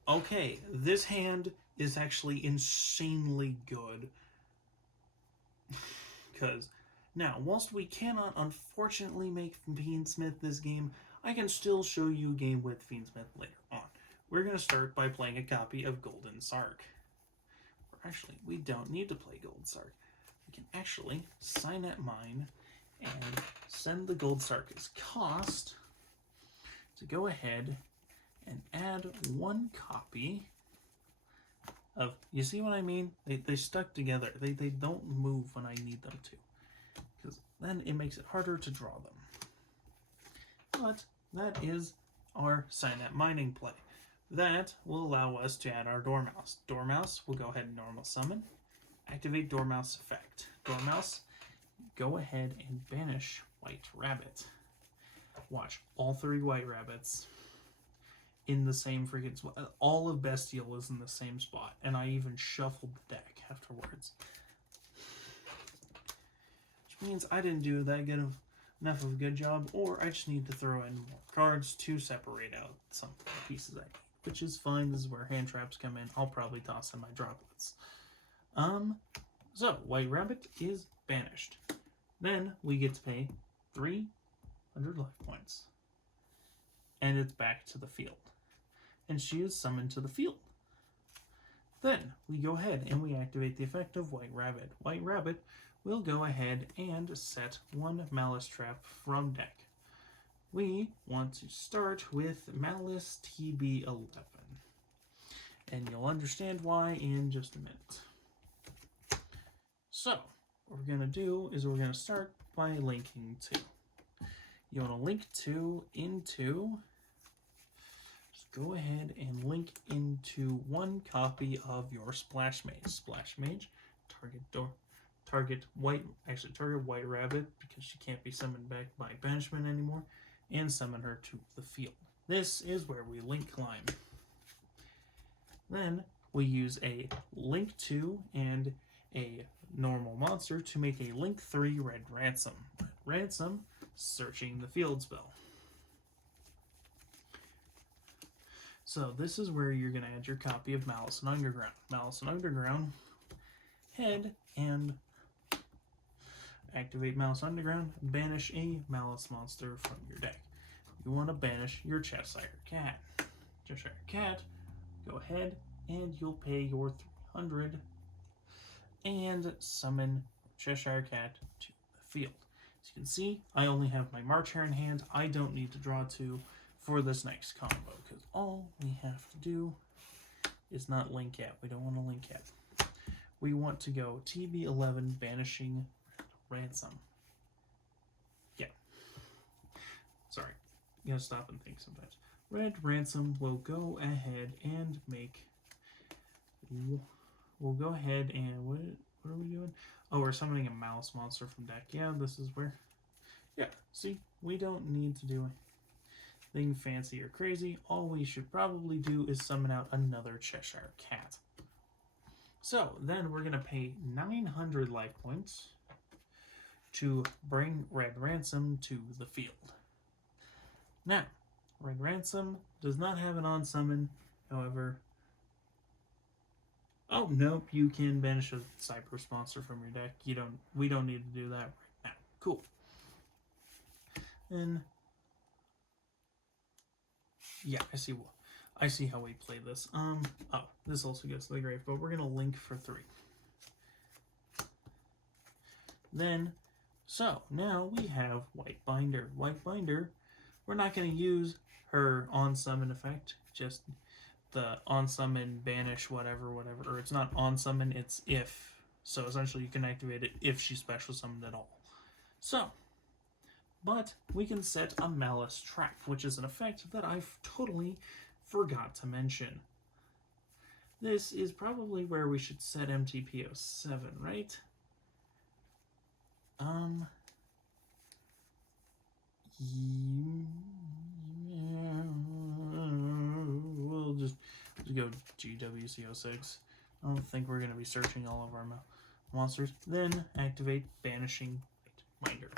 Okay, this hand is actually insanely good. Because, now, whilst we cannot unfortunately make Fiendsmith this game, I can still show you a game with Fiendsmith later on. We're going to start by playing a copy of Golden Sark. Or actually, we don't need to play Golden Sark. We can actually sign at mine and send the Gold Sark as cost to go ahead and add 1 copy of, you see what I mean? They stuck together. They don't move when I need them to, because then it makes it harder to draw them. But that is our sign at mining play. That will allow us to add our Dormouse. Dormouse will go ahead and normal summon, activate Dormouse effect. Dormouse, go ahead and banish White Rabbit. Watch, all 3 White Rabbits in the same freaking spot. All of Bestial is in the same spot, and I even shuffled the deck afterwards. Which means I didn't do that good of enough of a good job, or I just need to throw in more cards to separate out some pieces I need, which is fine. This is where hand traps come in. I'll probably toss in my droplets. So White Rabbit is banished. Then we get to pay 300 life points. And it's back to the field. And she is summoned to the field. Then we go ahead and we activate the effect of White Rabbit. White Rabbit will go ahead and set 1 Malice Trap from deck. We want to start with Maliss TB11. And you'll understand why in just a minute. So, what we're going to do is we're going to start by linking 2. You want to link 2 into, just go ahead and link into 1 copy of your Splash Mage. Splash Mage, target White Rabbit, because she can't be summoned back by banishment anymore, and summon her to the field. This is where we link climb. Then we use a link 2 and a normal monster to make a link 3 Red Ransom. Red Ransom, searching the field spell. So this is where you're going to add your copy of Malice and Underground. Malice and Underground, head and activate Malice Underground, banish a Malice monster from your deck. You want to banish your Cheshire Cat. Cheshire Cat, go ahead and you'll pay your 300 and summon Cheshire Cat to the field. As you can see, I only have my March Hare in hand. I don't need to draw 2 for this next combo, because all we have to do is not link yet. We don't want to link yet. We want to go TB11 banishing Ransom. Yeah. Sorry. You gotta stop and think sometimes. Red Ransom will go ahead and make... We'll go ahead and... What are we doing? Oh, we're summoning a Malice monster from deck. Yeah, this is where... Yeah, see? We don't need to do anything fancy or crazy. All we should probably do is summon out another Cheshire Cat. So, then we're going to pay 900 life points to bring Red Ransom to the field. Now, Red Ransom does not have an on-summon, however... Oh, nope, you can banish a Cypress monster from your deck. We don't need to do that right Cool. And yeah, I see how we play this. Oh, this also goes to the grave, but we're gonna link for 3. Then, so now we have White Binder. White Binder, we're not gonna use her on summon effect, just the on summon, banish, whatever, or it's not on summon, it's if. So essentially you can activate it if she's special summoned at all. So, but we can set a Malice Trap, which is an effect that I totally forgot to mention. This is probably where we should set MTP07, right? Yeah, we'll just go GWC06. I don't think we're going to be searching all of our monsters. Then activate Banishing Binder.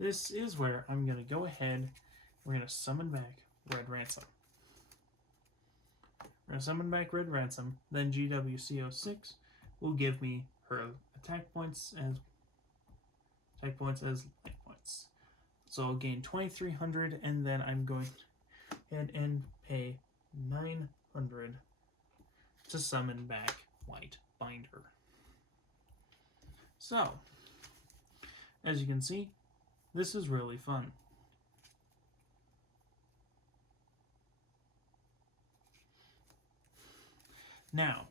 This is where I'm going to go ahead. We're going to summon back Red Ransom. We're going to summon back Red Ransom. Then GWC06 will give me her attack points as life points. So I'll gain 2,300, and then I'm going to go ahead and pay 900 to summon back White Binder. So, as you can see, this is really fun. Now,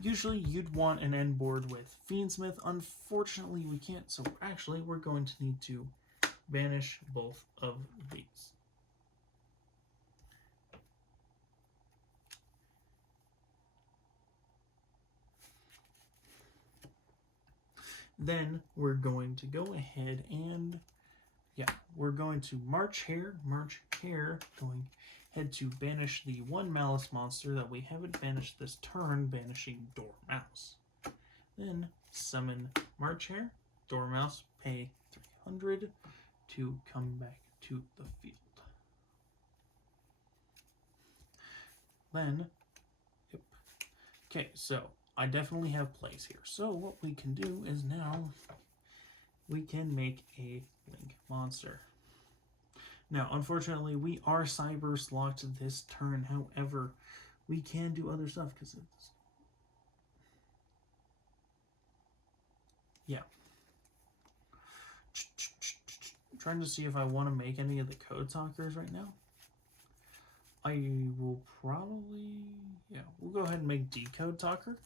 usually you'd want an end board with Fiendsmith. Unfortunately, we can't, so actually we're going to need to banish both of these. Then we're going to go ahead and, we're going to March Hare, going ahead to banish the 1 Malice monster that we haven't banished this turn, banishing Dormouse. Then summon March Hare, Dormouse, pay 300 to come back to the field. Then, okay, so I definitely have plays here. So what we can do is now we can make a Link monster. Now, unfortunately, we are Cyberse locked this turn. However, we can do other stuff because it's... I'm trying to see if I want to make any of the Code Talkers right now. I will probably... we'll go ahead and make Decode Talker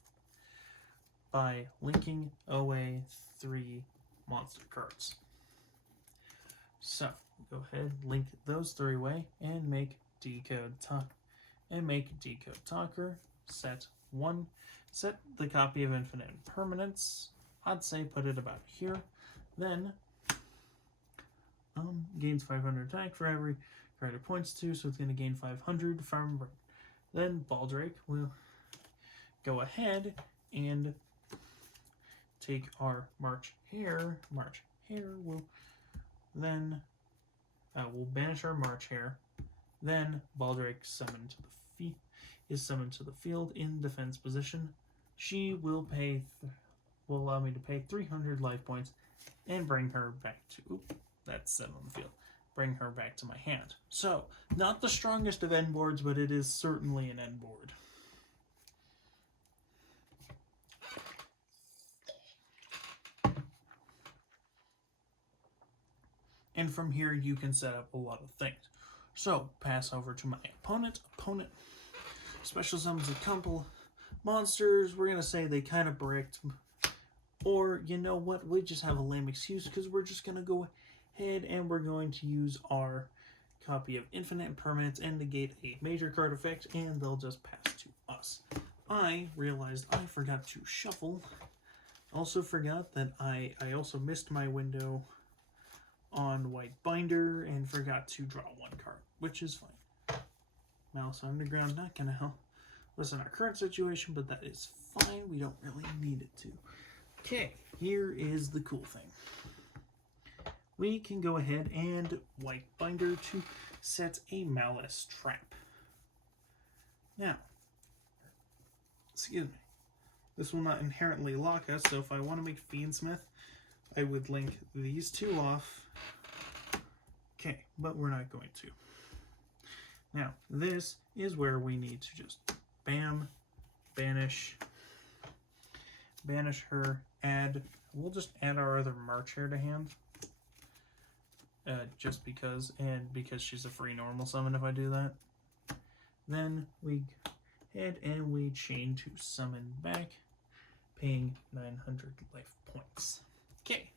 by linking away 3 monster cards. So, go ahead, link those 3 away, and make Decode Talker. Set the copy of Infinite Impermanence. I'd say put it about here. Then gains 500 attack for every card it points to, so it's going to gain 500 from. Then Baldrake will go ahead and take our March Hare. Will then we'll banish our March Hare. Then Baldrake is summoned to the field in defense position. She will allow me to pay 300 life points and bring her back to. That's 7 on the field. Bring her back to my hand. So, not the strongest of end boards, but it is certainly an end board. And from here, you can set up a lot of things. So, pass over to my opponent. Opponent special summons a couple monsters. We're going to say they kind of bricked. Or, you know what? We just have a lame excuse because we're just going to go ahead and we're going to use our copy of Infinite Impermanence and negate a major card effect, and they'll just pass to us. I realized I forgot to shuffle. Also forgot that I also missed my window on White Binder and forgot to draw 1 card, which is fine. Malice Underground, not going to help us in our current situation, but that is fine. We don't really need it to. Okay, here is the cool thing. We can go ahead and White Binder to set a Malice Trap. Now, excuse me, this will not inherently lock us, so if I want to make Fiendsmith, I would link these two off. Okay, but we're not going to. Now, this is where we need to just bam, banish her, add, we'll just add our other March Hare to hand. Just because, and because she's a free normal summon if I do that. Then we head and we chain to summon back, paying 900 life points. Okay.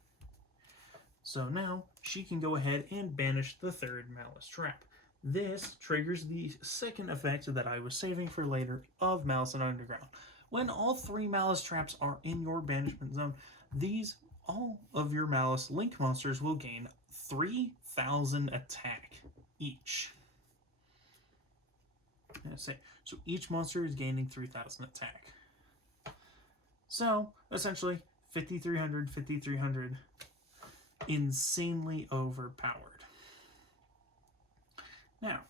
So now she can go ahead and banish the third Maliss Trap. This triggers the second effect that I was saving for later of Malice and Underground. When all three Maliss Traps are in your banishment zone, all of your Malice Link monsters will gain 3,000 attack each. So each monster is gaining 3,000 attack. So essentially 5,300, 5,300, insanely overpowered. Now,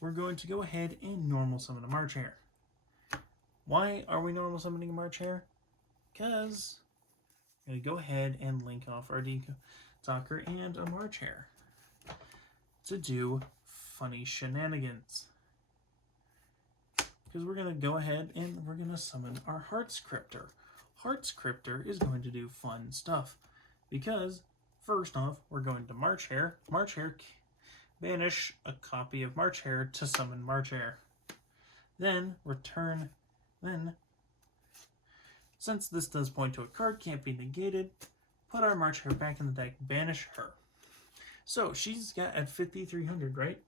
we're going to go ahead and normal summon a March Hare. Why are we normal summoning a March Hare? Because we're going to go ahead and link off our Deco Talker and a March Hare to do funny shenanigans. Because we're going to go ahead and we're going to summon our Heartscriptor. Heartscriptor is going to do fun stuff. Because, first off, we're going to March Hare. March Hare, banish a copy of March Hare to summon March Hare. Then, since this does point to a card, can't be negated, put our March Hare back in the deck, banish her. So, she's got at 5,300, right?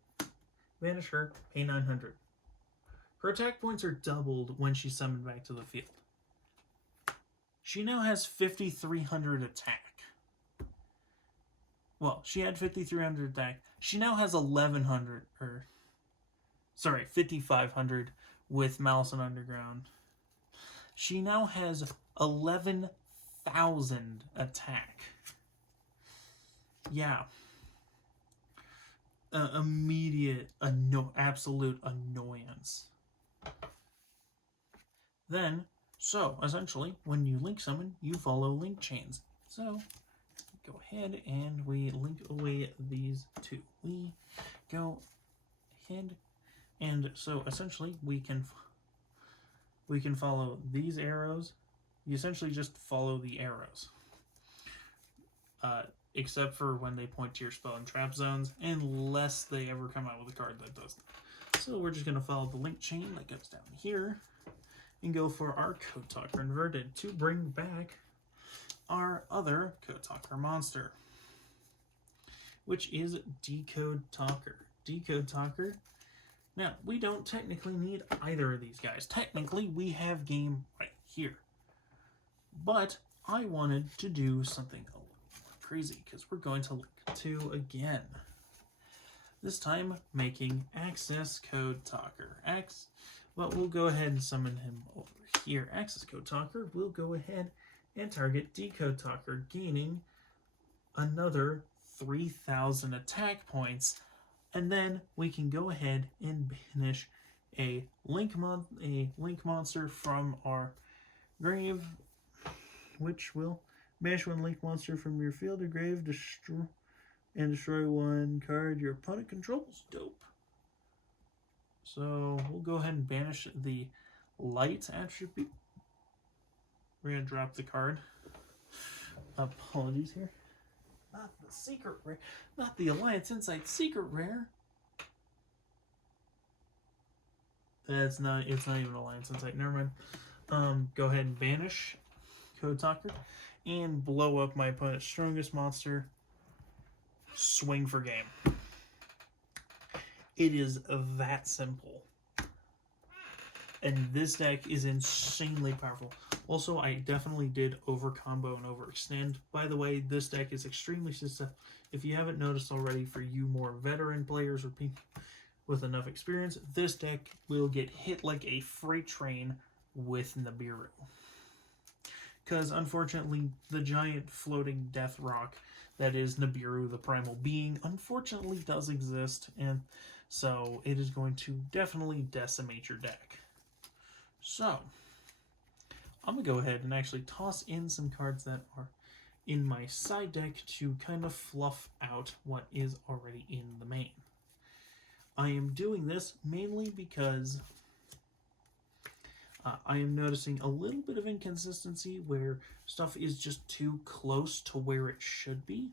Banish her, pay 900. Her attack points are doubled when she's summoned back to the field. She now has 5,300 attack. Well, she had 5,300 attack. She now has 5,500 with Malice and Underground. She now has 11,000 attack. Yeah. Immediate, absolute annoyance. Then, so essentially, when you link summon, you follow link chains. So, go ahead and we link away these two. We go ahead, and so essentially we can follow these arrows. You essentially just follow the arrows, except for when they point to your spell and trap zones, unless they ever come out with a card that does that. So we're just gonna follow the link chain that goes down here, and go for our Code Talker inverted to bring back our other Code Talker monster, which is Decode Talker. Decode Talker. Now, we don't technically need either of these guys. Technically, we have game right here. But I wanted to do something a little more crazy, because we're going to link to again. This time, making Access Code Talker. Well, we'll go ahead and summon him over here. Access Code Talker will go ahead and target Decode Talker, gaining another 3,000 attack points, and then we can go ahead and banish a link monster from our grave, which will banish one link monster from your field or grave, destroy one card your opponent controls. Dope. So we'll go ahead and banish the light attribute. We're going to drop the card. Apologies here. Not the secret rare. Not the Alliance Insight secret rare. It's not even Alliance Insight. Never mind. Go ahead and banish Code Talker and blow up my opponent's strongest monster. Swing for game. It is that simple. And this deck is insanely powerful. Also, I definitely did over-combo and overextend. By the way, this deck is extremely susceptible. If you haven't noticed already, for you more veteran players or people with enough experience, this deck will get hit like a freight train with Nibiru. Because, unfortunately, the giant floating death rock that is Nibiru, the primal being, unfortunately does exist, and so it is going to definitely decimate your deck. So, I'm going to go ahead and actually toss in some cards that are in my side deck to kind of fluff out what is already in the main. I am doing this mainly because I am noticing a little bit of inconsistency where stuff is just too close to where it should be,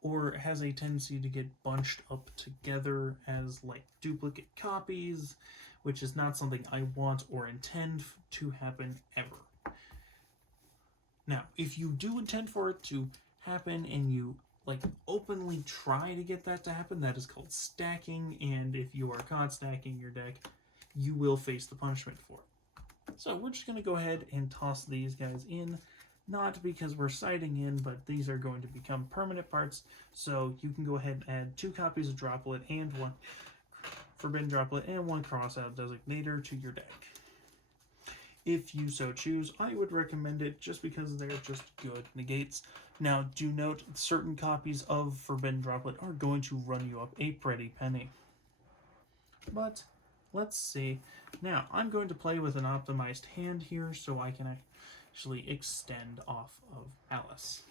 or has a tendency to get bunched up together as like duplicate copies, which is not something I want or intend to happen ever. Now, if you do intend for it to happen and you like openly try to get that to happen, that is called stacking, and if you are caught stacking your deck, you will face the punishment for it. So we're just going to go ahead and toss these guys in, not because we're siding in, but these are going to become permanent parts, so you can go ahead and add 2 copies of Droplet and 1 Forbidden Droplet and 1 Crossout Designator to your deck. If you so choose, I would recommend it just because they're just good negates. Now, do note, certain copies of Forbidden Droplet are going to run you up a pretty penny. But, let's see. Now, I'm going to play with an optimized hand here so I can actually extend off of Maliss.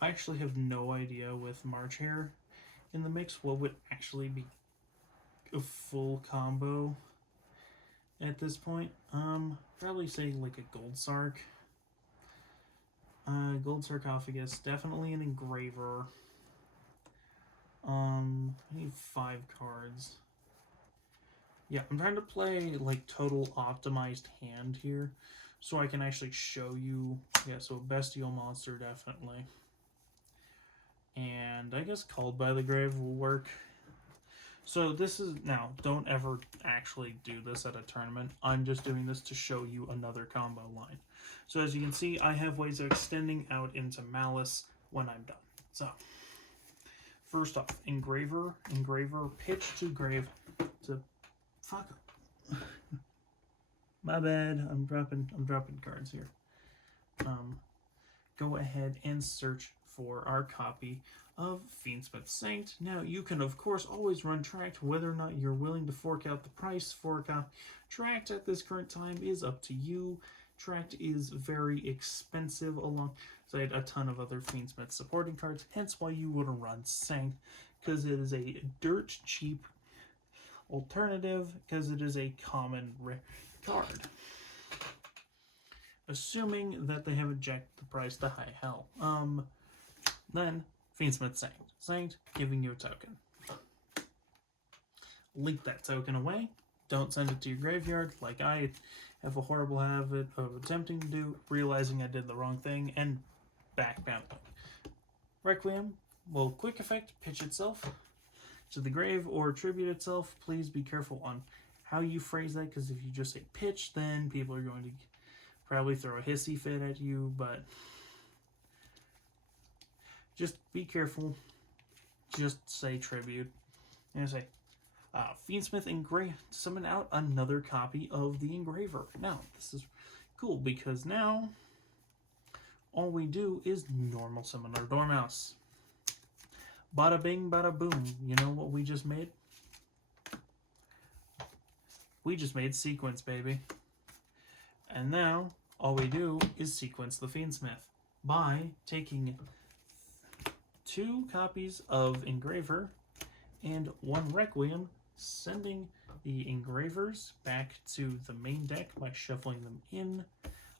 I actually have no idea with March Hare in the mix what would actually be a full combo at this point. Probably say like a Gold Sark. Gold Sarcophagus, definitely an Engraver. I need 5 cards. Yeah, I'm trying to play like total optimized hand here so I can actually show you. Yeah, so Bestial Monster definitely. And I guess Called by the Grave will work. So this is, now, don't ever actually do this at a tournament. I'm just doing this to show you another combo line. So as you can see, I have ways of extending out into Maliss when I'm done. So, first off, Engraver, pitch to grave to, fuck up. My bad, I'm dropping cards here. Go ahead and search for our copy of Fiendsmith Saint. Now, you can, of course, always run Tract. Whether or not you're willing to fork out the price for a copy. Tract at this current time is up to you. Tract is very expensive alongside a ton of other Fiendsmith supporting cards, hence why you would run Saint, because it is a dirt cheap alternative, because it is a common rare card. Assuming that they haven't jacked the price to high hell. Then, Fiendsmith Saint. Saint, giving you a token. Leak that token away. Don't send it to your graveyard, like I have a horrible habit of attempting to do, realizing I did the wrong thing, and backpedaling. Requiem will quick effect pitch itself to the grave or tribute itself. Please be careful on how you phrase that, because if you just say pitch, then people are going to probably throw a hissy fit at you, but just be careful. Just say tribute. And say, Fiendsmith summon out another copy of the Engraver. Now, this is cool because now all we do is normal summon our Dormouse. Bada bing, bada boom. You know what we just made? We just made Sequence, baby. And now, all we do is sequence the Fiendsmith by taking 2 copies of Engraver and 1 Requiem, sending the Engravers back to the main deck by shuffling them in.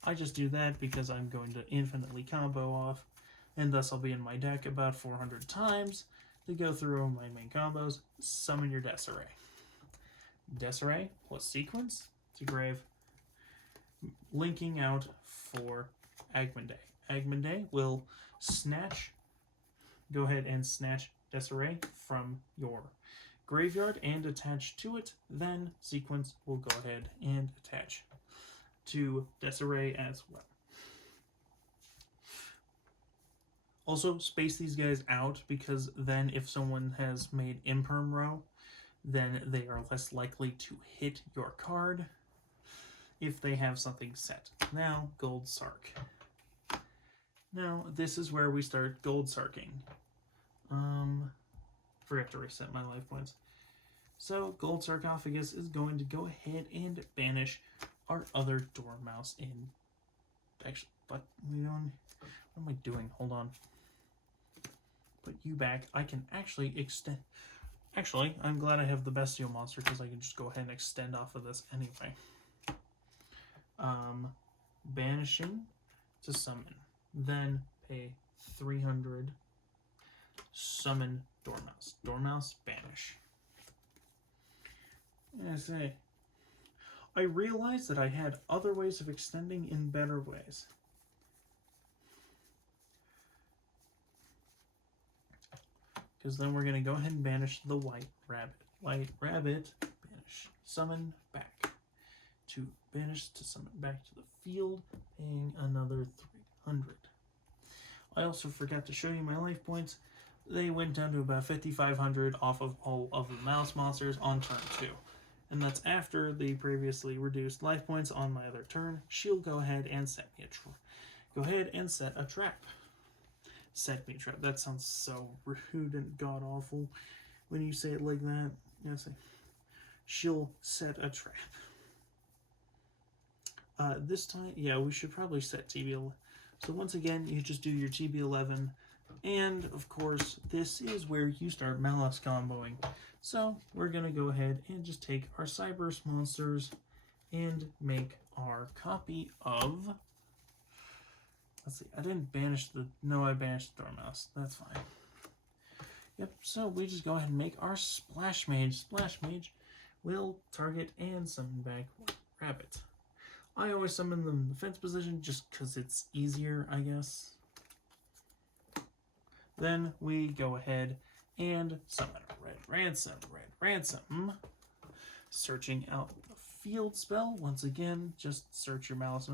I just do that because I'm going to infinitely combo off, and thus I'll be in my deck about 400 times to go through my main combos. Summon your Desiree. Desiree plus Sequence to grave, linking out for Agmonday. Agmonday will go ahead and snatch Desiree from your graveyard and attach to it. Then Sequence will go ahead and attach to Desiree as well. Also, space these guys out, because then if someone has made Imperm Row, then they are less likely to hit your card if they have something set. Now, Gold Sark. Now, this is where we start Gold Sarking. Forgot to reset my life points. So Gold Sarcophagus is going to go ahead and banish our other Dormouse in. Actually, what are we doing? What am I doing? Hold on. Put you back. I can actually extend. Actually, I'm glad I have the Bestial Monster because I can just go ahead and extend off of this anyway. Banishing to summon. Then pay 300. Summon Dormouse. Dormouse, banish. I realized that I had other ways of extending in better ways. Because then we're going to go ahead and banish the White Rabbit. White Rabbit, banish. Summon back. To banish to summon back to the field, paying another 300. I also forgot to show you my life points. They went down to about 5,500 off of all of the mouse monsters on turn 2. And that's after the previously reduced life points on my other turn. She'll go ahead and set me a trap. Go ahead and set a trap. Set me a trap. That sounds so rude and god-awful when you say it like that. Yes, she'll set a trap. This time, yeah, we should probably set TB11. So once again, you just do your TB11. And, of course, this is where you start Maliss comboing. So we're going to go ahead and just take our Cyberse monsters and make our copy of... Let's see, I didn't banish the... No, I banished the Dormouse. That's fine. Yep, so we just go ahead and make our Splash Mage. Splash Mage will target and summon back Rabbit. I always summon them in the defense position just because it's easier, I guess. Then we go ahead and summon a Red Ransom. Searching out the field spell. Once again, just search your Malice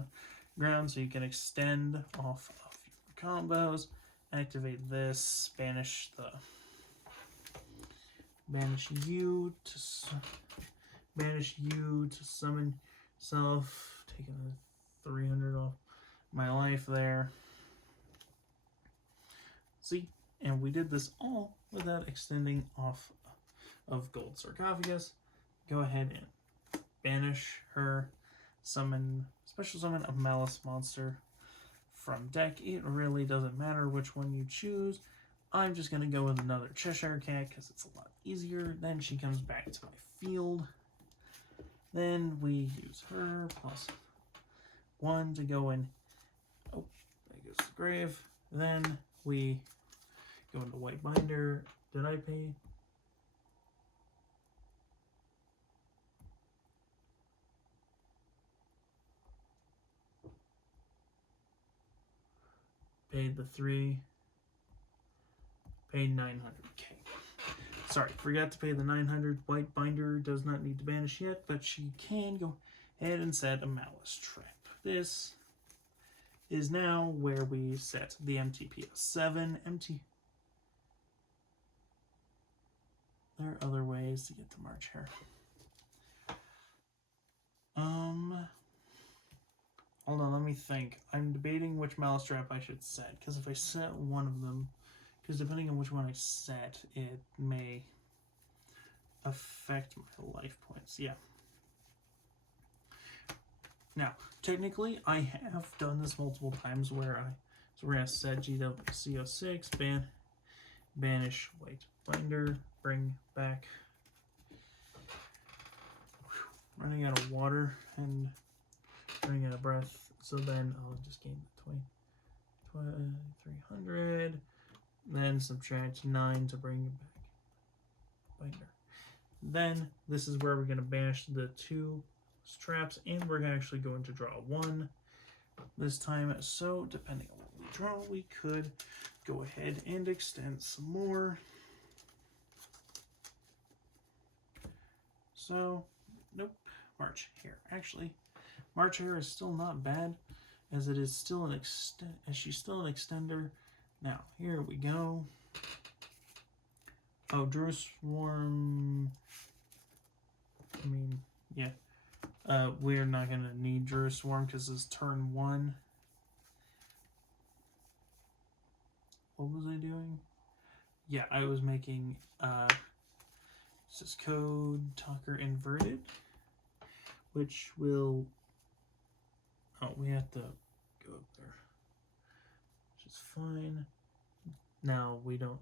ground so you can extend off of your combos. Activate this. Banish you to summon yourself. Taking the 300 off my life there. See, and we did this all without extending off of Gold Sarcophagus. Go ahead and banish her. Special summon a Malice monster from deck. It really doesn't matter which one you choose. I'm just going to go with another Cheshire Cat because it's a lot easier. Then she comes back to my field. Then we use her plus 1 to go in. Oh, there goes the grave. Then we go into White Binder. Did I pay? Paid the 3. Paid 900k. Sorry, forgot to pay the 900. White Binder does not need to banish yet, but she can go ahead and set a Malice trap. This is now where we set the MTPS7. There are other ways to get to March Hare. Hold on, let me think. I'm debating which Malice trap I should set, because if I set one of them, because depending on which one I set, it may affect my life points. Yeah. Now, technically, I have done this multiple times where so we're going to set GWCO6, banish White Binder, bring back, running out of water and running out of breath, so then I'll just gain 300, then subtract 9 to bring back Binder. Then this is where we're going to banish the 2 traps, and we're actually going to draw 1 this time. So depending on what we draw, we could go ahead and extend some more. So nope, March Hare. Actually, March Hare is still not bad, as it is still an she's still an extender. Now here we go. Oh, Drew Swarm. I mean, yeah. We're not going to need Drew Swarm because it's turn 1. What was I doing? Yeah, I was making This is Code Talker inverted, which will... Oh, we have to go up there, which is fine. Now we don't...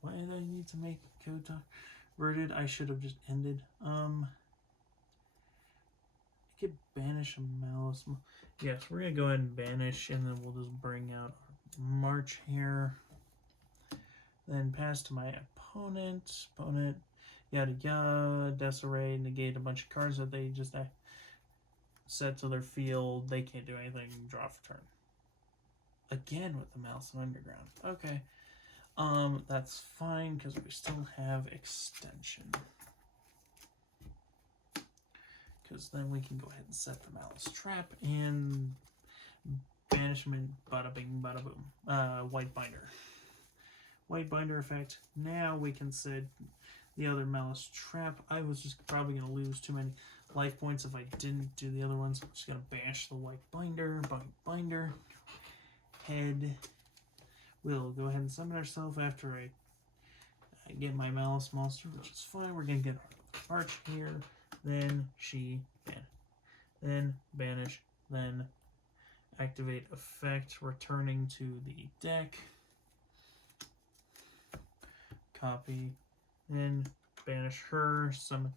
Why did I need to make Code Talker inverted? I should have just ended. I could banish a Maliss. Yes, we're going to go ahead and banish, and then we'll just bring out our March here. Then pass to my opponent. Opponent, yada yada, disarray, negate a bunch of cards that they just set to their field. They can't do anything, draw for turn. Again with the Maliss Underground. Okay. That's fine, because we still have extension. Because then we can go ahead and set the Malice Trap and banishment, bada bing, bada boom. White Binder. White Binder effect. Now we can set the other Malice Trap. I was just probably going to lose too many life points if I didn't do the other ones. I'm just going to bash the White Binder, Binder. Head. We'll go ahead and summon ourselves after I get my Malice monster, which is fine. We're going to get our Arch here. Then then banish, then activate effect, returning to the deck, copy, then banish her, summon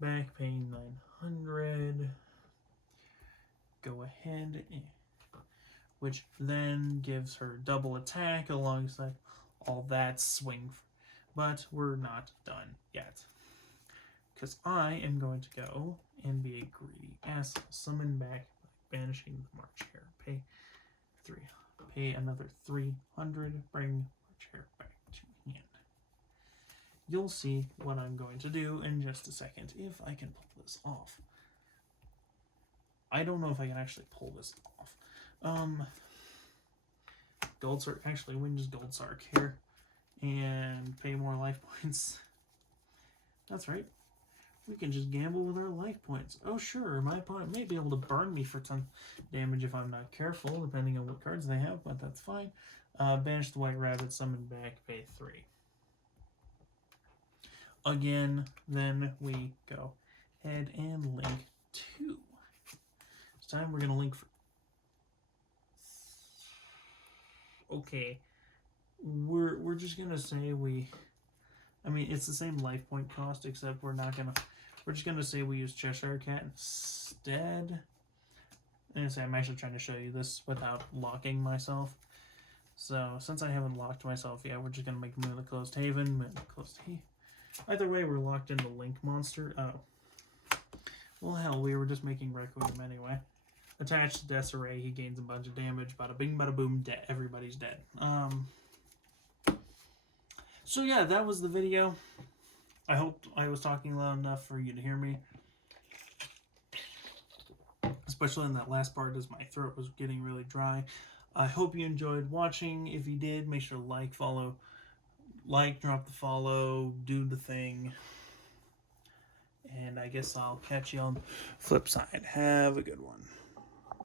back, paying 900, go ahead, which then gives her double attack alongside all that swing, but we're not done yet. Because I am going to go and be a greedy asshole. Summon back by banishing the March Hare. Pay another 300. Bring March Hare back to hand. You'll see what I'm going to do in just a second if I can pull this off. I don't know if I can actually pull this off. Gold Sark. Actually, we can just Gold Sark here and pay more life points. That's right. We can just gamble with our life points. Oh, sure, my opponent may be able to burn me for some damage if I'm not careful, depending on what cards they have, but that's fine. Banish the White Rabbit, summon back, pay 3. Again, then we go ahead and link 2. This time we're going to link for... Okay. We're just going to say we... I mean, it's the same life point cost, except we're not going to... We're just going to say we use Cheshire Cat instead. And I'm actually trying to show you this without locking myself. So, since I haven't locked myself yet, we're just going to make Moon the Closed Haven. Moon the Closed Haven. Either way, we're locked in the Link monster. Oh. Well, hell, we were just making Requiem anyway. Attached to Disarray, he gains a bunch of damage. Bada bing, bada boom, dead. Everybody's dead. So yeah, that was the video. I hope I was talking loud enough for you to hear me. Especially in that last part as my throat was getting really dry. I hope you enjoyed watching. If you did, make sure to like, follow, drop the follow, do the thing. And I guess I'll catch you on the flip side. Have a good one.